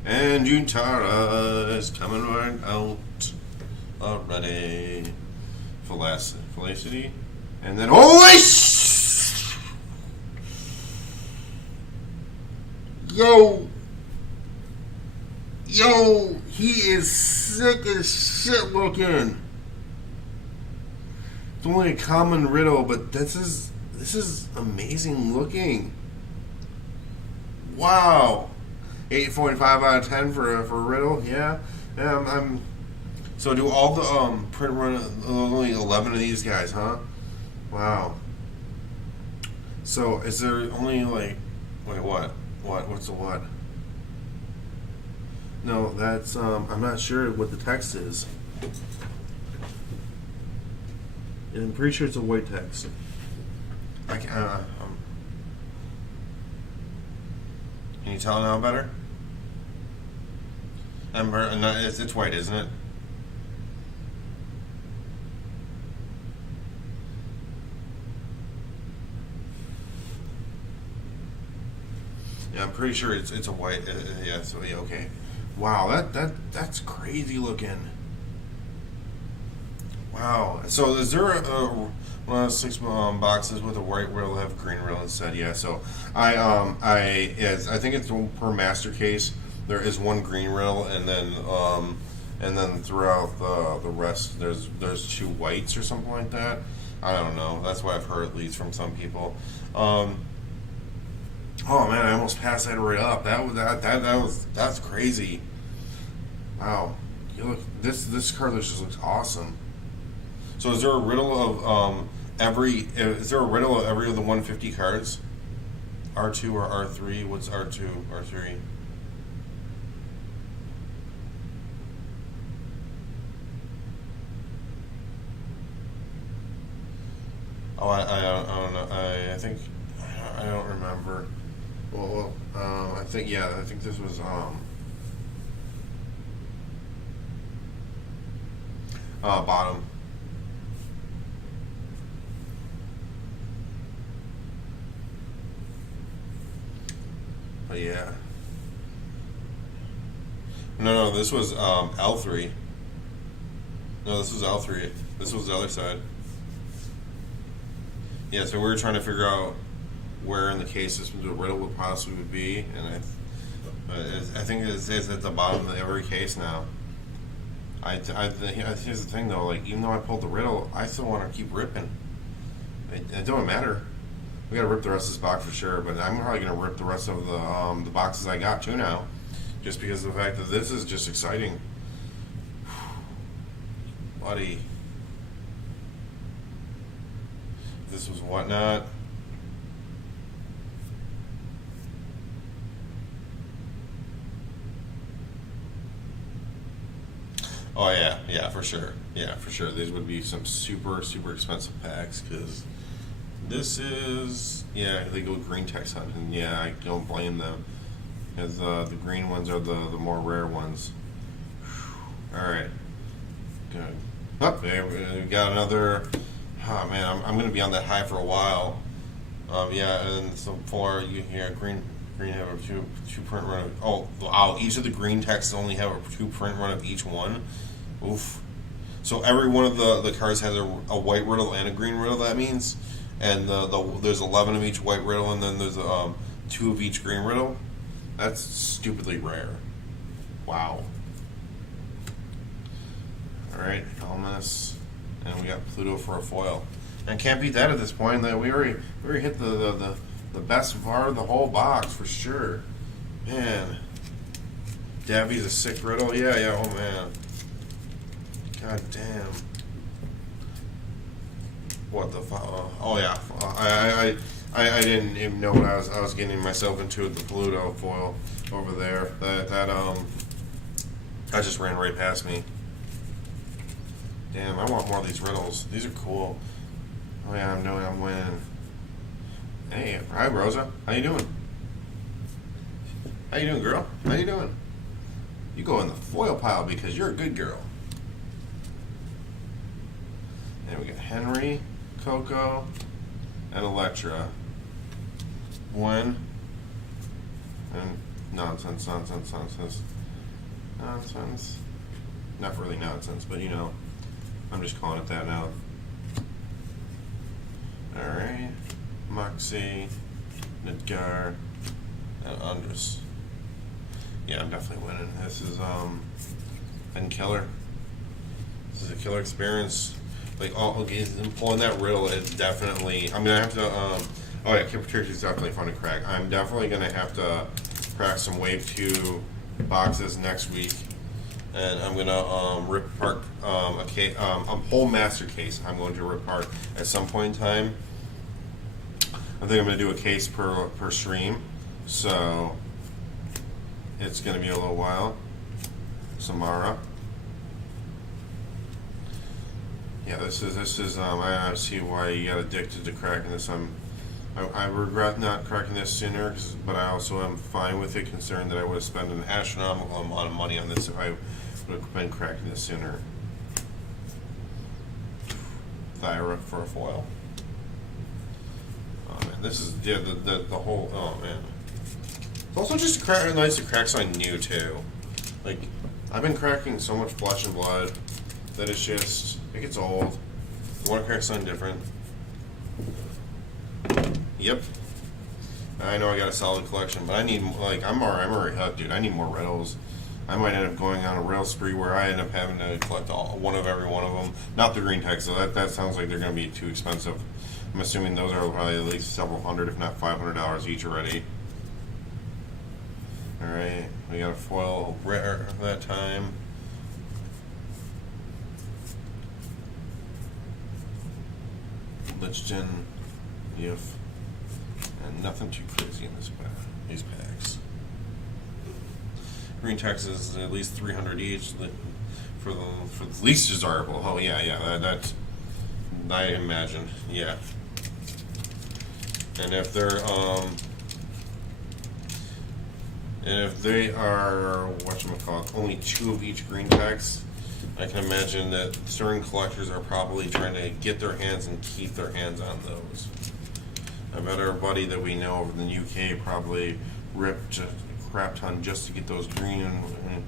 and Juntara is coming right out already. Felicity, and then holy Yo, he is sick as shit looking. It's only a common riddle, but this is amazing looking. Wow, 8.5 out of 10 for a riddle. Yeah, I'm. So do all the print run only 11 of these guys, huh? Wow. So is there only like wait what? What's the what? No, that's I'm not sure what the text is. I'm pretty sure it's a white text. I can Can you tell now better? It's white, isn't it? Yeah, I'm pretty sure it's a white. Yeah, so yeah, okay. Wow, that's crazy looking. Wow. So is there one of those 6 boxes with a white riddle have a green riddle instead? Yeah. So I think it's per master case. There is 1 green riddle, and then throughout the rest there's 2 whites or something like that. I don't know. That's what I've heard at least from some people. Oh man, I almost passed that right up. That's crazy. Wow, you look this card just looks awesome. So is there a riddle of Is there a riddle of every of the 150 cards? R2 or R3? What's R2? R3? Oh, I don't know. I think I don't remember. Well, I think this was bottom. But yeah. No, this was L3. No, this was L3. This was the other side. Yeah, so we were trying to figure out where in the case the riddle would possibly be, and I think it's at the bottom of every case now. Here's the thing though, like even though I pulled the riddle, I still want to keep ripping. It don't matter. We gotta rip the rest of this box for sure, but I'm probably gonna rip the rest of the boxes I got too now, just because of the fact that this is just exciting, buddy. This was whatnot. Oh yeah, for sure. Yeah, for sure. These would be some super expensive packs because this is they go green text hunting. Yeah, I don't blame them because the green ones are the more rare ones. All right, good. Oh, there we got another. Oh man, I'm going to be on that high for a while. And so far you hear green have a two print run of. Oh wow, each of the green texts only have a 2 print run of each one. Oof. So every one of the cards has a white riddle and a green riddle. That means, and there's 11 of each white riddle, and then there's 2 of each green riddle. That's stupidly rare. Wow. All right, Elmas, And we got Pluto for a foil. And can't beat that at this point. We already hit the best part of the whole box for sure. Man. Davi's a sick riddle. Yeah, oh man. God damn. What the fuck? Oh yeah. I didn't even know what I was getting myself into with the Pluto foil over there. That just ran right past me. Damn, I want more of these riddles. These are cool. Oh yeah, I'm winning. Hey, hi Rosa. How you doing? How you doing, girl? How you doing? You go in the foil pile because you're a good girl. And we got Henry, Coco, and Electra. One. And nonsense. Not really nonsense, but you know, I'm just calling it that now. Alright. Moxie, Nidgar, and Andres. Yeah, I'm definitely winning. This is and killer. This is a killer experience. Like, okay, pulling that riddle is definitely. I'm gonna have to. Oh yeah, Kryptik is definitely fun to crack. I'm definitely gonna have to crack some Wave 2 boxes next week, and I'm gonna rip apart a whole master case. I'm going to rip apart at some point in time. I think I'm gonna do a case per stream, so it's gonna be a little while. Samara. Yeah, this is. I see why you got addicted to cracking this. I regret not cracking this sooner, but I also am fine with it, considering that I would have spent an astronomical amount of money on this if I would have been cracking this sooner. Thyra for a foil. Oh man, this is the whole. Oh man. It's also just nice to crack something new too. Like, I've been cracking so much Flesh and Blood that it's just, it gets old. I want to crack something different. Yep. I know I got a solid collection, but I need, like, I'm already hooked, dude. I need more riddles. I might end up going on a riddle spree where I end up having to collect one of every one of them. Not the green text, so that sounds like they're going to be too expensive. I'm assuming those are probably at least several hundred, if not $500 each already. Alright, we got a foil rare that time. Lichton, Yif, and nothing too crazy in these packs. Green text is at least 300 each for the least desirable. Oh yeah, that's I imagine, yeah. And if they're and if they are, whatchamacallit, only 2 of each green text, I can imagine that certain collectors are probably trying to get their hands and keep their hands on those. I bet our buddy that we know over in the UK probably ripped a crap ton just to get those green and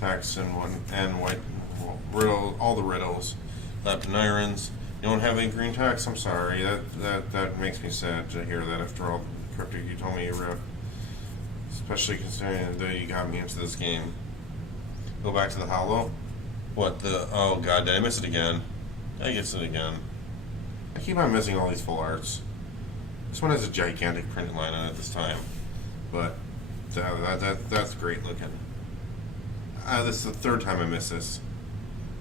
texts and white riddle, all the riddles. Leptonirons. You don't have any green text? I'm sorry. That makes me sad to hear that after all the Kryptik you told me you ripped. Especially considering that you got me into this game. Go back to the hollow. What the? Oh god, did I miss it again? I guess it again. I keep on missing all these full arts. This one has a gigantic printed line on it this time, but that's great looking. This is the 3rd time I missed this.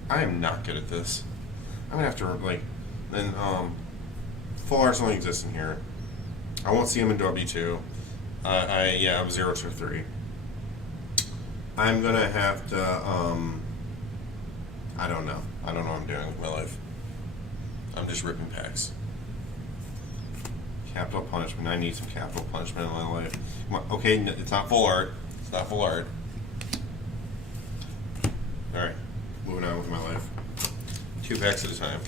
I am not good at this. I'm gonna have to then full arts only exist in here. I won't see them in W2. I'm 0 to 3. I'm gonna have to I don't know what I'm doing with my life. I'm just ripping packs. Capital punishment. I need some capital punishment in my life. Come on. Okay, it's not full art. It's not full art. Alright, moving on with my life. 2 packs at a time.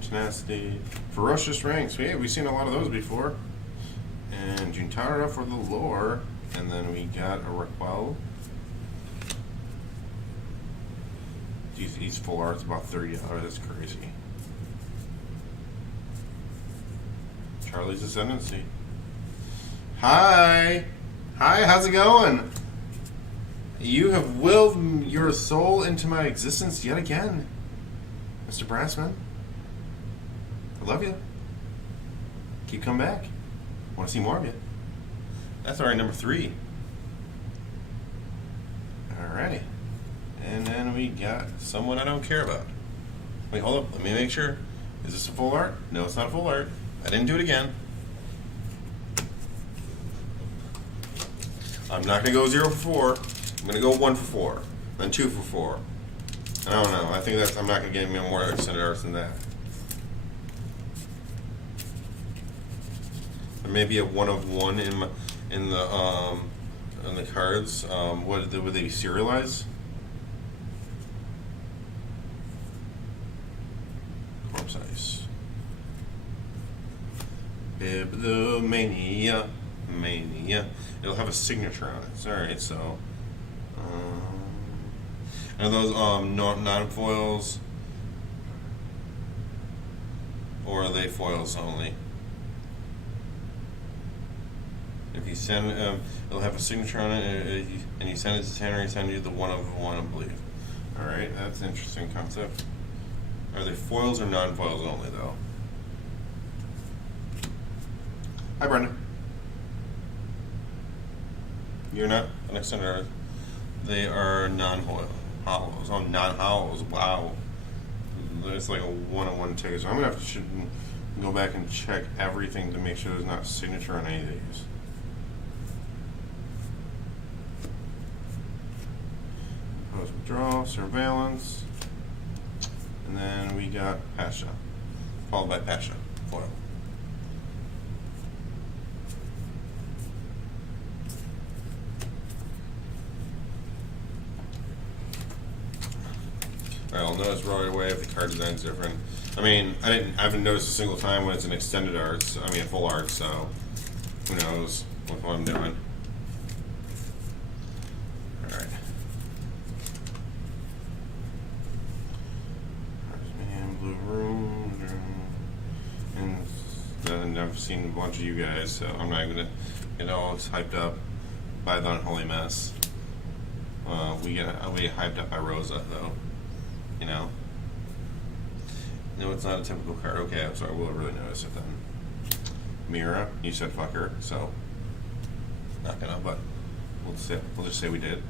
Tenacity. Ferocious Ranks. Yeah, we've seen a lot of those before. And Juntara for the lore. And then we got a Raquel. These full art's about $30. That's crazy. Charlie's Ascendancy. Hi! Hi, how's it going? You have willed your soul into my existence yet again, Mr. Brassman. I love you. Keep coming back. I want to see more of you. That's alright, number 3. Alrighty. And then we got someone I don't care about. Wait, hold up. Let me make sure. Is this a full art? No, it's not a full art. I didn't do it again. I'm not going to go 0 for 4. I'm going to go 1 for 4. Then 2 for 4. I don't know. I think I'm not going to get any more extended arts than that. There may be a 1 of 1 in the cards. Would they serialize? Corpse Ice. Bibliomania. Mania. It'll have a signature on it. Alright, so. Are those non-foils? Or are they foils only? If you send, it'll have a signature on it, and you send it to Tanner, he send you the 1 of 1, I believe. Alright, that's an interesting concept. Are they foils or non-foils only, though? Hi, Brendan. You're not an extended art. They are non-hollows. Oh, non-hollows. Wow. It's like a 1-on-1 ticket. So I'm going to have to go back and check everything to make sure there's not a signature on any of these. Post-withdrawal, surveillance. And then we got Pasha. Followed by Pasha. Foil. I'll notice right away if the card design's different. I mean, I haven't noticed a single time when it's an extended art. I mean, a full art. So who knows what I'm doing? All right. Man, Blue Room, and then I've seen a bunch of you guys, so I'm not gonna get all hyped up by the unholy mess. We get hyped up by Rosa though. You know? No, it's not a typical card. Okay, I'm sorry, we'll really notice it then. Mira, you said fuck her, so not gonna, but we'll just say we did.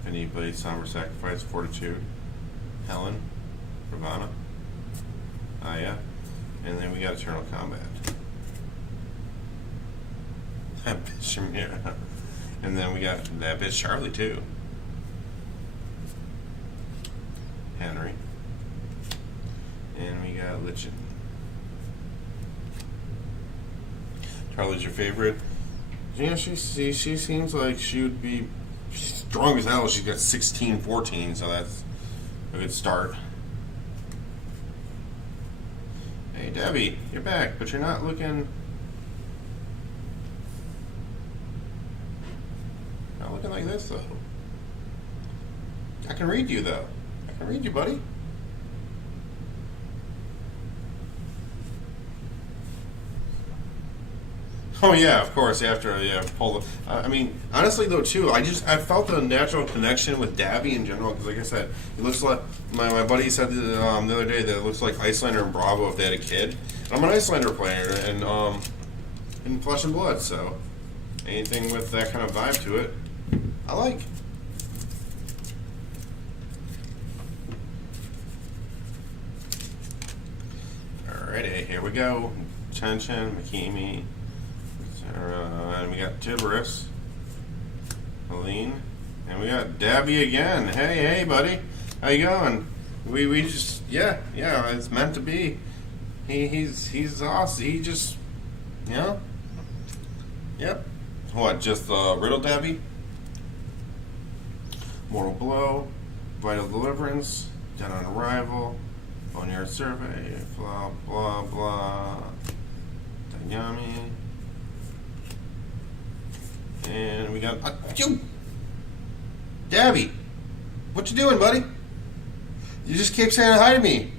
If anybody, Somber Sacrifice, Fortitude, Helen, Ravana, Aya, and then we got Eternal Combat. That bitch Mira. And then we got that bitch Charlie too. Henry. And we got Lichen. Charlie's your favorite? Yeah, she seems like she would be strong as hell. She's got 16-14, so that's a good start. Hey, Debbie, you're back, but you're not looking like this, though. I can read you, though. I can read you, buddy. Oh yeah, of course. After pull the. I mean, honestly though, too, I felt a natural connection with Davy in general because, like I said, it looks like my buddy said the other day that it looks like Icelander and Bravo if they had a kid. And I'm an Icelander player and in Flesh and Blood, so anything with that kind of vibe to it, I like. Alrighty, here we go. Chen Chen, Makimi. And we got Tiberius, Helene, and we got Dabby again. Hey, buddy, how you going? We just yeah, it's meant to be. He's awesome. He just yep. What? Just Riddle Dabby, Mortal Blow, Vital Deliverance, Dead on Arrival, On Your Survey, blah blah blah, Dayami. And we got you, Dabby. What you doing, buddy? You just keep saying hi to me.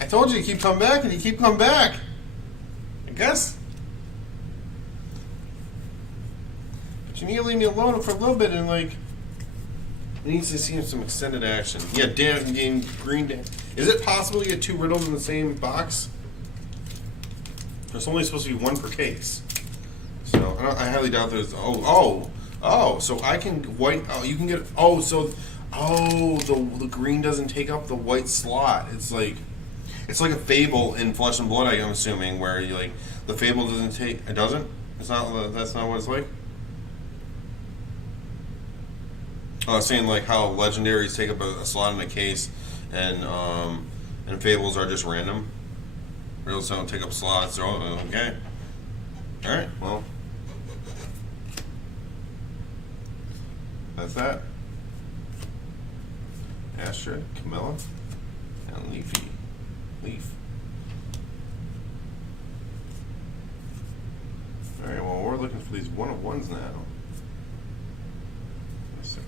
I told you to keep coming back, and you keep coming back. guess. But you need to leave me alone for a little bit and like. It needs to see some extended action. Yeah, Dan game green. Is it possible to get 2 riddles in the same box? There's only supposed to be 1 per case. So I highly doubt there's. So I can white. Oh, you can get. The green doesn't take up the white slot. It's like a fable in Flesh and Blood. I'm assuming where you like the fable doesn't take. It doesn't. It's not. That's not what it's like. I was saying like how legendaries take up a slot in a case, and fables are just random. Riddles don't take up slots. So, okay. All right. Well, that's that. Astrid, Camilla, and Leafy. Leaf. All right. Well, we're looking for these 1-of-1s now. Let's see.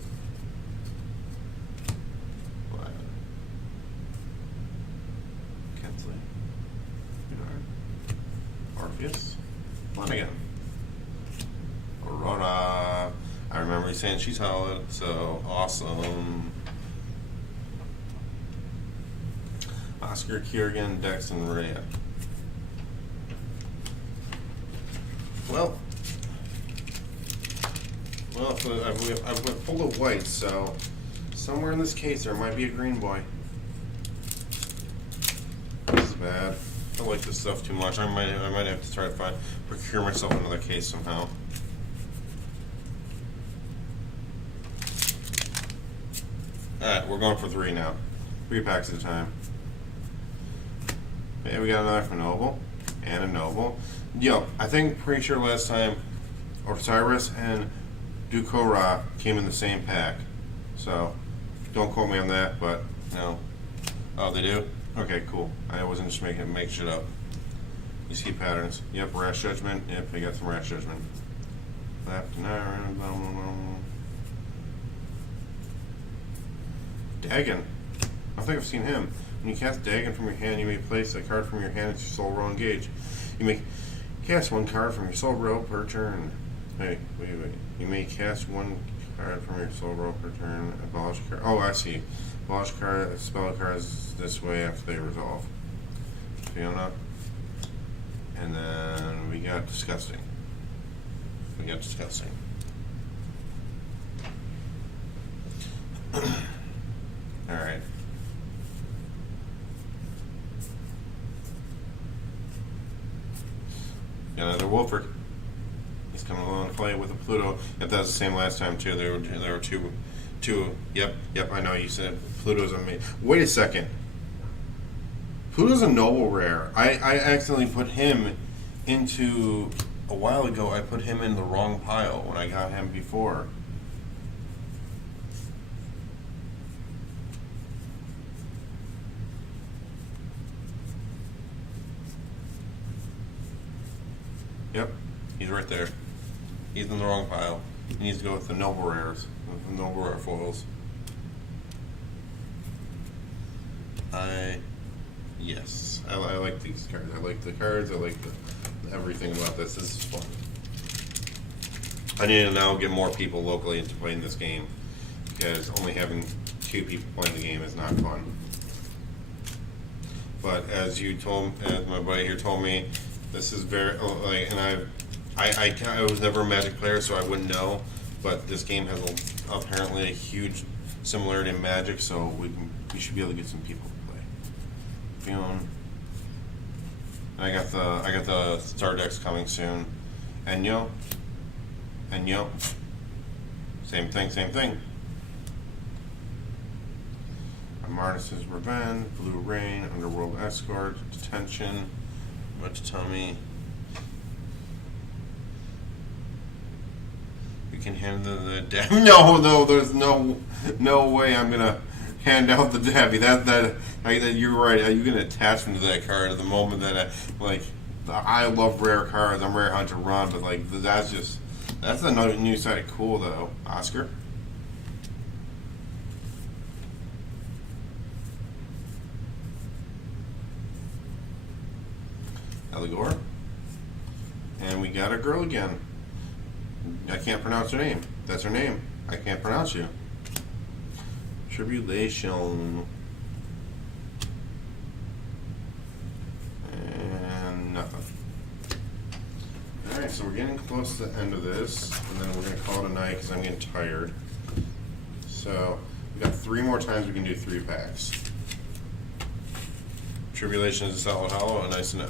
Kensley. Orpheus. Flanagan. Aurora. I remember you saying she's solid, so awesome. Oscar, Kiergan, Dex, and Rhea. Well, I've went full of white, so somewhere in this case there might be a green boy. This is bad. I like this stuff too much. I might have to try to procure myself another case somehow. Alright, we're going for 3 now. 3 packs at a time. Okay, we got another from Noble and a Noble. Yo, I think pretty sure last time Osiris and Dukora came in the same pack. So don't quote me on that, but no. Oh, they do? Okay, cool. I wasn't just make shit up. You see patterns. Yep, Rash Judgment. Yep, we got some Rash Judgment. Left and Dagon. I think I've seen him. When you cast Dagon from your hand, you may place a card from your hand into your soul row engage. You may cast 1 card from your soul row per turn. Wait. You may cast 1 card from your soul row per turn. Abolish card. Oh, I see. Abolish card. Spell cards this way after they resolve. Fiona. And then we got Disgusting. Alright. Got another Wolford. He's coming along to play with a Pluto. Yep, that was the same last time too. There were two. Yep. I know you said Pluto's amazing. Wait a second. Pluto's a noble rare. I accidentally put him into a while ago. I put him in the wrong pile when I got him before. Yep, he's right there. He's in the wrong pile. He needs to go with the noble rares, with the noble rare foils. Yes, I like these cards. I like the cards. I like everything about this. This is fun. I need to now get more people locally into playing this game because only having 2 people playing the game is not fun. But as my buddy here told me, this is very and I was never a Magic player, so I wouldn't know. But this game has apparently a huge similarity in Magic, so we should be able to get some people to play. Feeling. I got the Star decks coming soon. Enyo. Same thing. Martis's Revenge, Blue Rain, Underworld Escort, Detention. What to tell me? We can hand the Dabby. No, there's no way I'm gonna hand out the Dabby. You're right. You can attach me to that card at the moment that I love rare cards. I'm rare hunter run, but that's another new side of cool though. Oscar. Eligor. And we got a girl again. I can't pronounce her name. That's her name. I can't pronounce you. Tribulation. And nothing. Alright, so we're getting close to the end of this, and then we're going to call it a night because I'm getting tired. So, we got 3 more times we can do 3 packs. Tribulation is a solid hollow, and nice to know.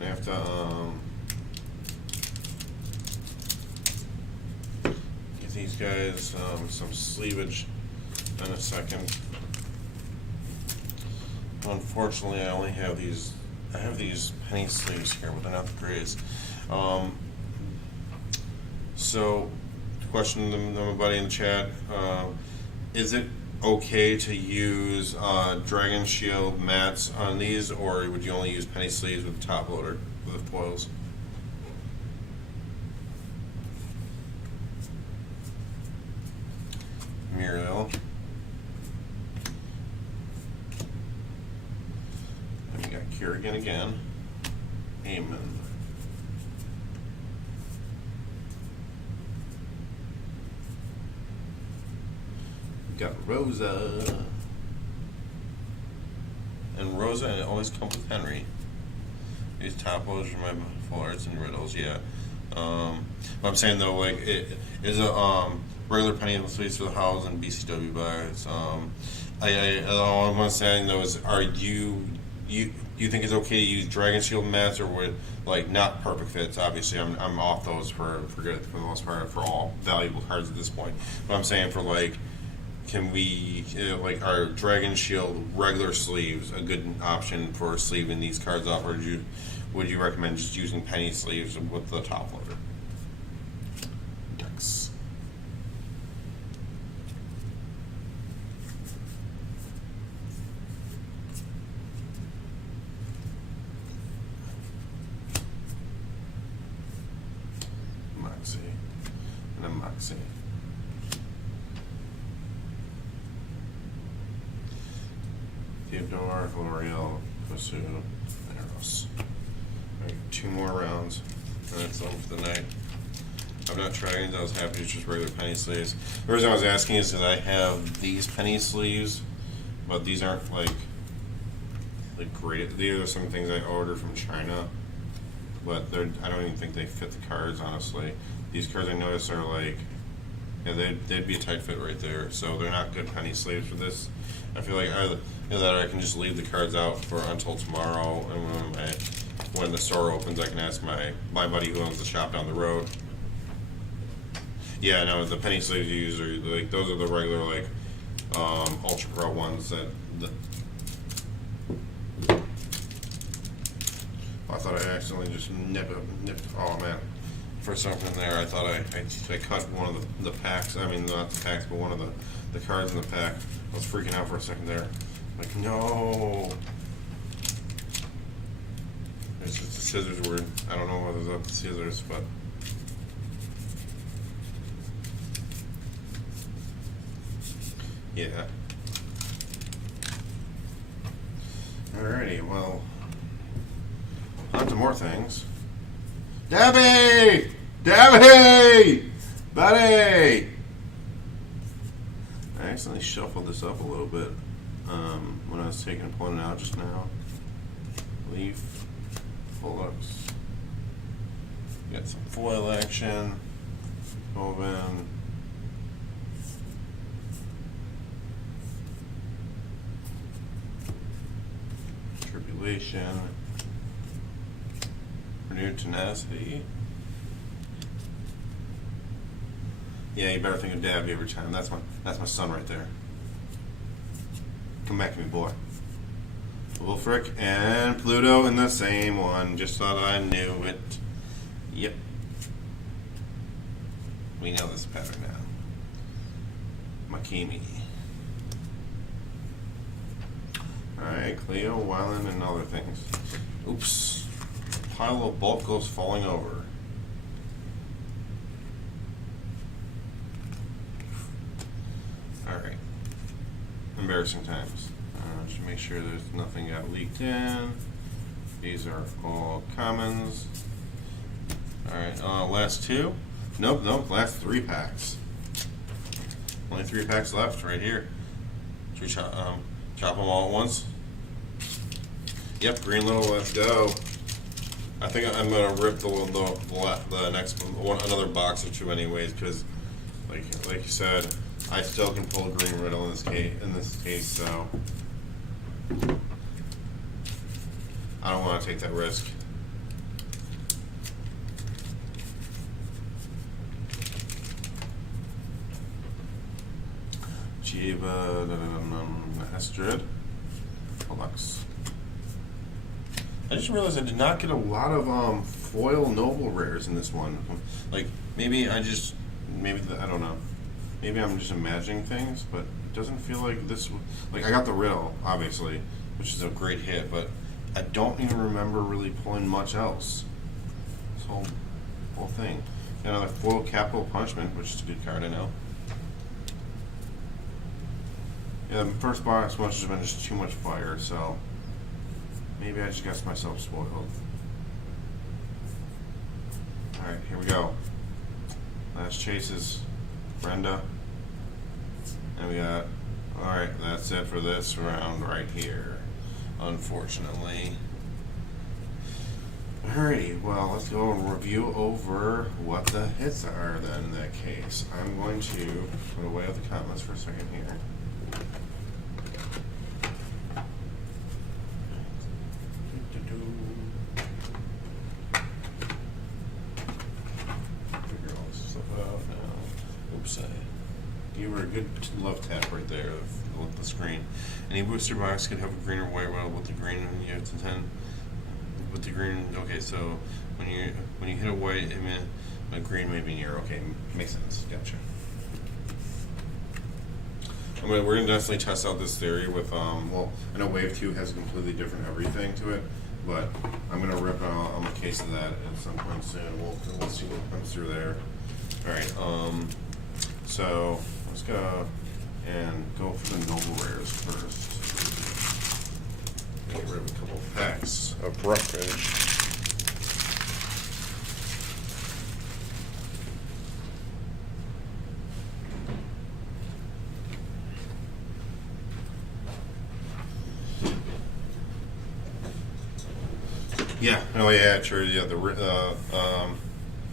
I have to get these guys some sleevage in a second. Unfortunately, I only have these. I have these penny sleeves here, but they're not the greatest. So, question them a buddy in the chat: is it okay to use Dragon Shield mats on these, or would you only use penny sleeves with the top loader with the foils? Muriel. And we got Kerrigan again. Amen. We got Rosa. And Rosa, and it always comes with Henry. These top loads are my forwards and riddles, yeah. But I'm saying though, like, it is a regular penny sleeves for the house and BCW buys. All I'm saying though is, are you think it's okay to use Dragon Shield mats, or would, like, not perfect fits? Obviously, I'm off those for good for the most part for all valuable cards at this point. But I'm saying for, like, can we like, are Dragon Shield regular sleeves a good option for sleeving these cards off, or would you recommend just using penny sleeves with the top loader? Ducks. Moxie and a Moxie. Theodore, L'Oreal, Kosu, Eros. Alright, 2 more rounds, and that's all for the night. I'm not trying those, I was happy to just regular penny sleeves. The reason I was asking is that I have these penny sleeves, but these aren't like great. These are some things I ordered from China, but I don't even think they fit the cards, honestly. These cards I noticed are like, yeah, they'd be a tight fit right there, so they're not good penny sleeves for this. I feel like that I can just leave the cards out for until tomorrow, and when the store opens, I can ask my buddy who owns the shop down the road. Yeah, no, the penny sleeves you use are like, those are the regular, like, Ultra Pro ones that. I thought I accidentally just nipped. Oh man. For something there, I thought I cut one of the packs. I mean, not the packs, but one of the cards in the pack. I was freaking out for a second there. Like, no. It's just the scissors were. I don't know whether it's the scissors, but. Yeah. Alrighty, well. On to more things. Debbie! Debbie! Buddy! I accidentally shuffled this up a little bit when I was pulling it out just now. Leaf, Fullux. Got some foil action. Oven. Tribulation. Renewed tenacity. Yeah, you better think of Dabby every time. That's my son right there. Come back to me, boy. Wolfric and Pluto in the same one. Just thought I knew it. Yep. We know this pattern now. Makimi. Alright, Cleo, Wyland, and other things. Oops. Pile of bulk goes falling over. Alright. Embarrassing times. Just make sure there's nothing got leaked in. These are all commons. Alright, last two. Nope, last 3 packs. Only 3 packs left right here. Should we chop them all at once? Yep, green little, let's go. I think I'm gonna rip the next one, another box or two anyways, because like you said, I still can pull a green riddle in this case, so I don't want to take that risk. Jiva, Astrid, Deluxe. I just realized I did not get a lot of foil noble rares in this one. Like maybe I don't know. Maybe I'm just imagining things, but it doesn't feel like this. Like I got the riddle, obviously, which is a great hit, but I don't even remember really pulling much else. This whole thing. Got another foil capital punishment, which is a good card, I know. Yeah, the first box must have been just too much fire, so maybe I just got myself spoiled. Alright, here we go. Last chases, Brenda. And we got, alright, that's it for this round right here, unfortunately. Alrighty, well, let's go and review over what the hits are then in that case. I'm going to put away the comments for a second here. Figure all this stuff out now. Oops, you were a good love tap right there with the screen. Any booster box could have a green or white rattle with the green, and you have to 10 with the green. Okay, so when you hit a white, I mean, a green may be near. Okay, makes sense. Gotcha. We're gonna definitely test out this theory with well, I know Wave 2 has a completely different everything to it, but I'm gonna rip a case of that at some point soon. We'll see what comes through there. All right. So let's go and go for the noble rares first. Get rid of a couple packs of roughage. Yeah. Oh yeah. True. Yeah.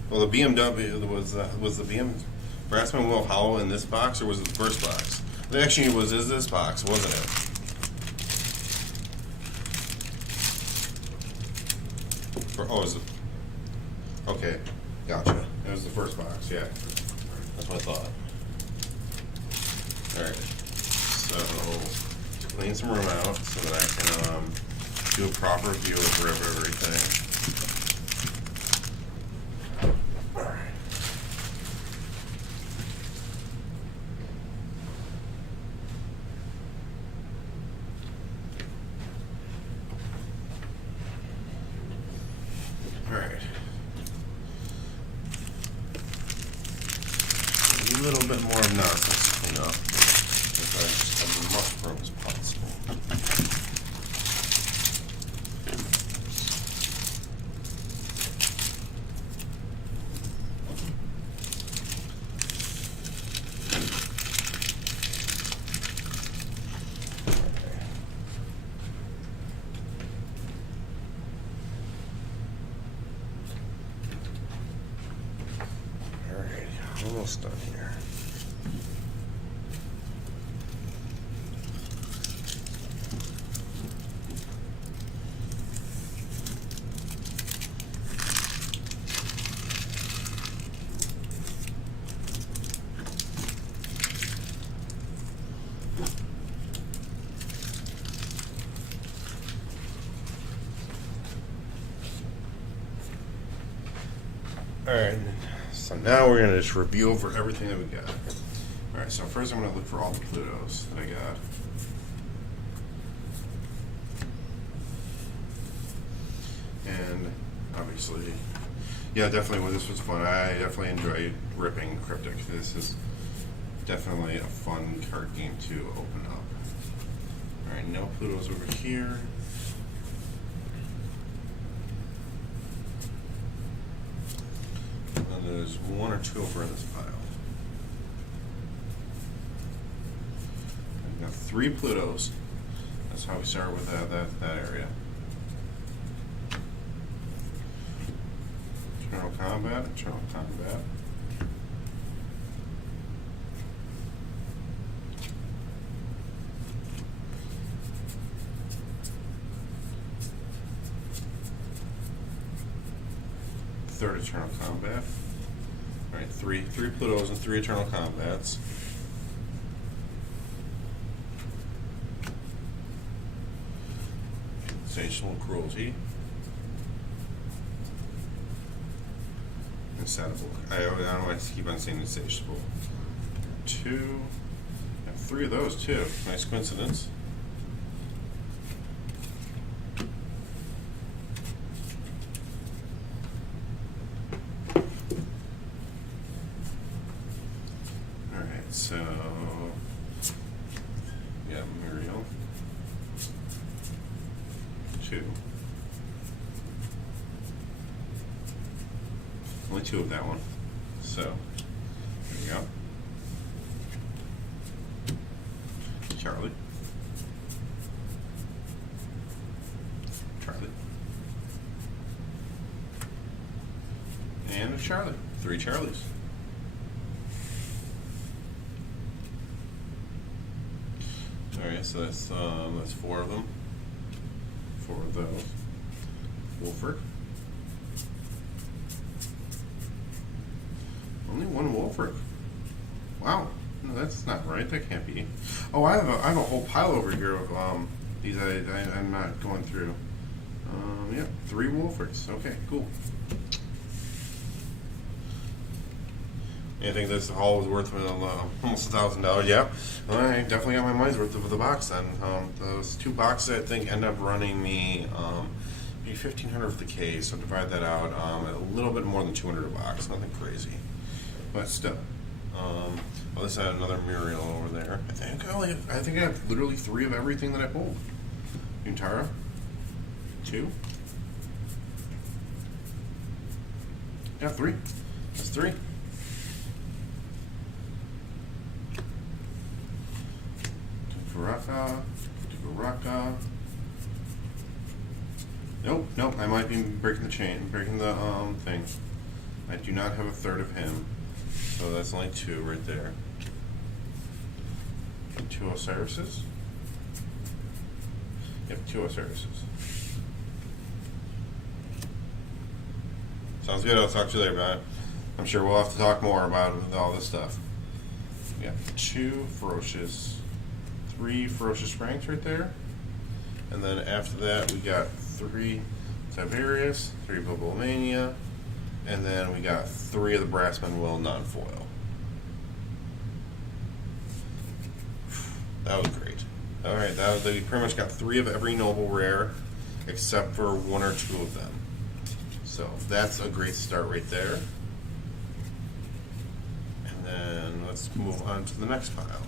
Well, the BMW was the BM Brassman Wolf Hollow in this box, or was it the first box? Actually, it was this box, wasn't it? Is it? Okay, gotcha. It was the first box. Yeah, that's what I thought. All right. So clean some room out so that I can do a proper view of everything. A little bit more of nonsense to clean up if I just have as much room as possible. Alright, almost done here. Alright, so now we're going to just review over everything that we got. Alright, so first I'm going to look for all the Plutos that I got. And obviously, yeah, definitely, well, this was fun. I definitely enjoyed ripping Kryptik. This is definitely a fun card game to open up. Alright, no Plutos over here. there's one or two over in this pile. I've got 3 Plutos. That's how we start with that area. Eternal combat, eternal combat. Third eternal combat. All right, three Plutos and 3 eternal combats. Sensational cruelty. Insatiable. I don't know why I keep on saying insatiable. 2. I have 3 of those too. Nice coincidence. Alright, so yeah, Muriel. 2. Only 2 of that one. So, there we go. Charlie. Charlie. And a Charlie. 3 Charlies. Alright, so that's 4 of them. 4 of those. Wolford. Only 1 Wolford. Wow. No, that's not right. That can't be. Oh, I have a whole pile over here of these I'm not going through. Yeah, 3 Wolfords. Okay, cool. I think this haul was worth almost $1,000. Yeah, I definitely got my money's worth of the box then. Those 2 boxes I think end up running me maybe $1,500 for the case. So divide that out, a little bit more than $200 a box. Nothing crazy, but still. Oh, this had another Muriel over there. I think I have literally 3 of everything that I pulled. Untara, 2. Yeah, 3. That's 3. Raka. Nope. I might be breaking the thing. I do not have a 3rd of him, so that's only 2 right there. 2 Osirises. Yep, 2 Osirises. Sounds good. I'll talk to you later about it. I'm sure we'll have to talk more about all this stuff. We got 2 Ferocious. 3 Ferocious Ranks right there. And then after that, we got 3 Tiberius, 3 Bubblomania, and then we got 3 of the Brassman Will non-foil. That was great. Alright, we pretty much got 3 of every noble rare, except for 1 or 2 of them. So that's a great start right there. And then let's move on to the next pile.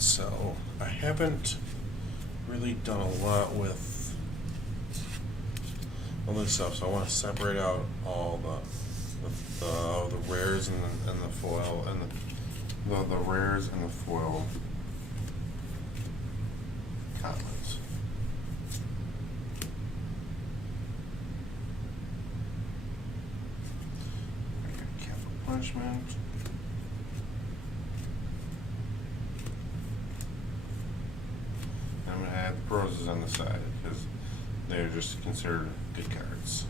So I haven't really done a lot with all this stuff, so I want to separate out all the rares and the foil and the rares and the foil commons. Capital Punishment. I'm going to add the roses on the side because they're just considered good cards.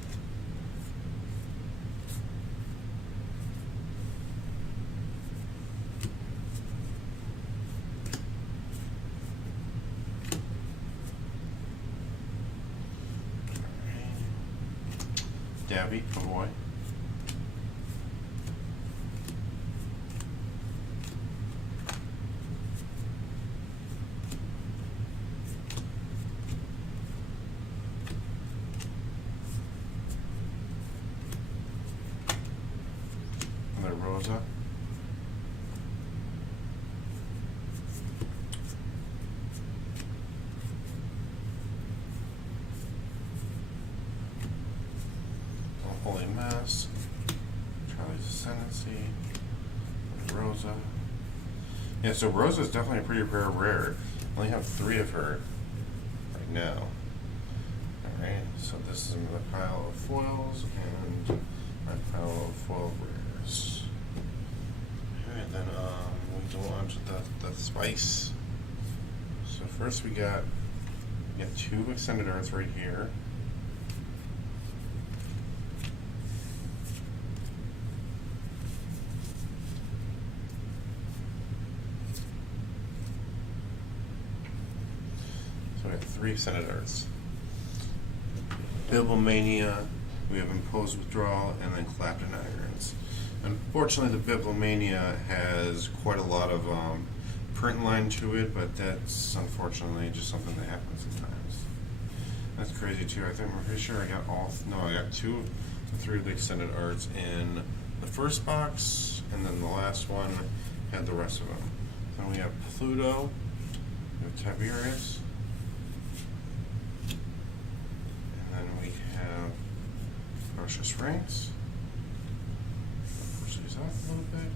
Dabby, oh boy. Rosa. Princess, Charlie's Ascendancy, Rosa. Yeah, so Rosa is definitely a pretty rare. I only have 3 of her right now. Alright, so this is my pile of foils and my pile of foil rares. Alright, then we go on to the spice. So first we got 2 extended arts right here. So we have 3 extended arts. Bibliomania, we have Imposed Withdrawal, and then Clapton Irons. Unfortunately, the Bibliomania has quite a lot of print line to it, but that's unfortunately just something that happens sometimes. That's crazy too. I'm pretty sure I got I got 2 of the 3 of the extended arts in the first box, and then the last one had the rest of them. Then we have Pluto, we have Tiberius, and then we have Precious Ranks. Push these up a little bit.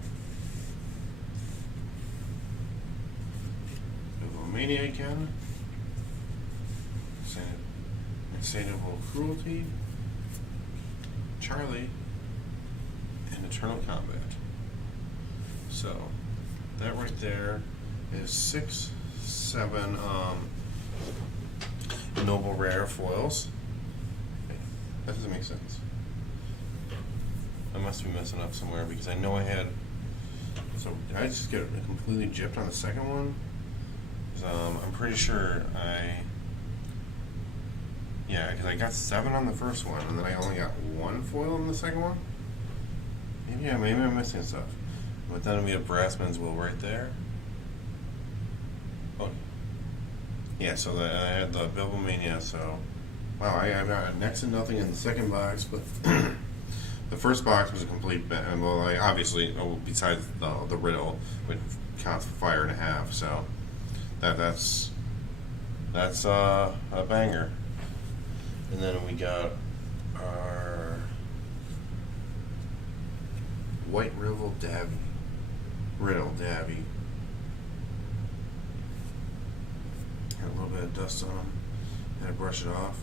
Bibliomania again. Insatiable Cruelty, Charlie, and Eternal Combat. So that right there is 6, 7 noble rare foils. That doesn't make sense. I must be messing up somewhere because I know I had. So did I just get completely gypped on the second one? I'm pretty sure yeah, because I got 7 on the first one, and then I only got 1 foil in the second one. Maybe I'm missing stuff. But then we have Brassman's Will right there. Oh, yeah. So I had the Bibliomania. So wow, I got next to nothing in the second box, but the first box was a complete. Well, obviously, besides the riddle, which counts for fire and a half. So that's a banger. And then we got our White Riddle Davy. Got a little bit of dust on them. Had to brush it off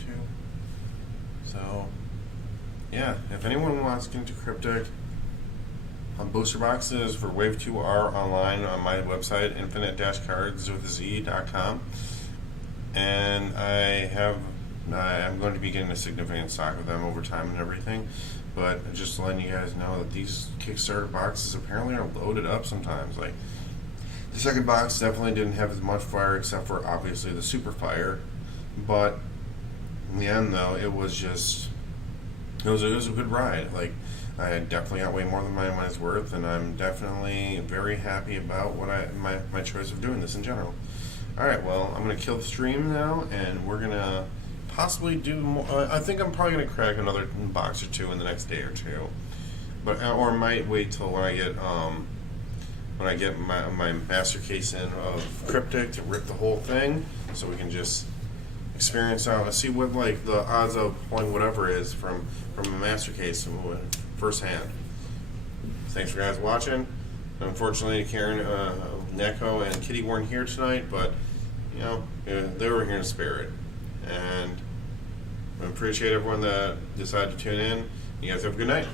too. So yeah, if anyone wants to get into Kryptik, booster boxes for Wave 2 are online on my website, infinite-cards.com. And I'm going to be getting a significant stock of them over time and everything, but just letting you guys know that these Kickstarter boxes apparently are loaded up sometimes. Like the second box definitely didn't have as much fire, except for obviously the super fire, but in the end though, it was a good ride. Like I definitely got way more than my money's worth, and I'm definitely very happy about my choice of doing this in general. Alright, well, I'm going to kill the stream now, and we're going to possibly do more. I think I'm probably going to crack another box or 2 in the next day or 2. But or I might wait till when I get my master case in of Kryptik to rip the whole thing, so we can just experience out and see what like the odds of pulling whatever is from a master case firsthand. Thanks for guys watching. Unfortunately, Karen, Neko, and Kitty weren't here tonight, but they were here in spirit, and I appreciate everyone that decided to tune in. You guys have a good night.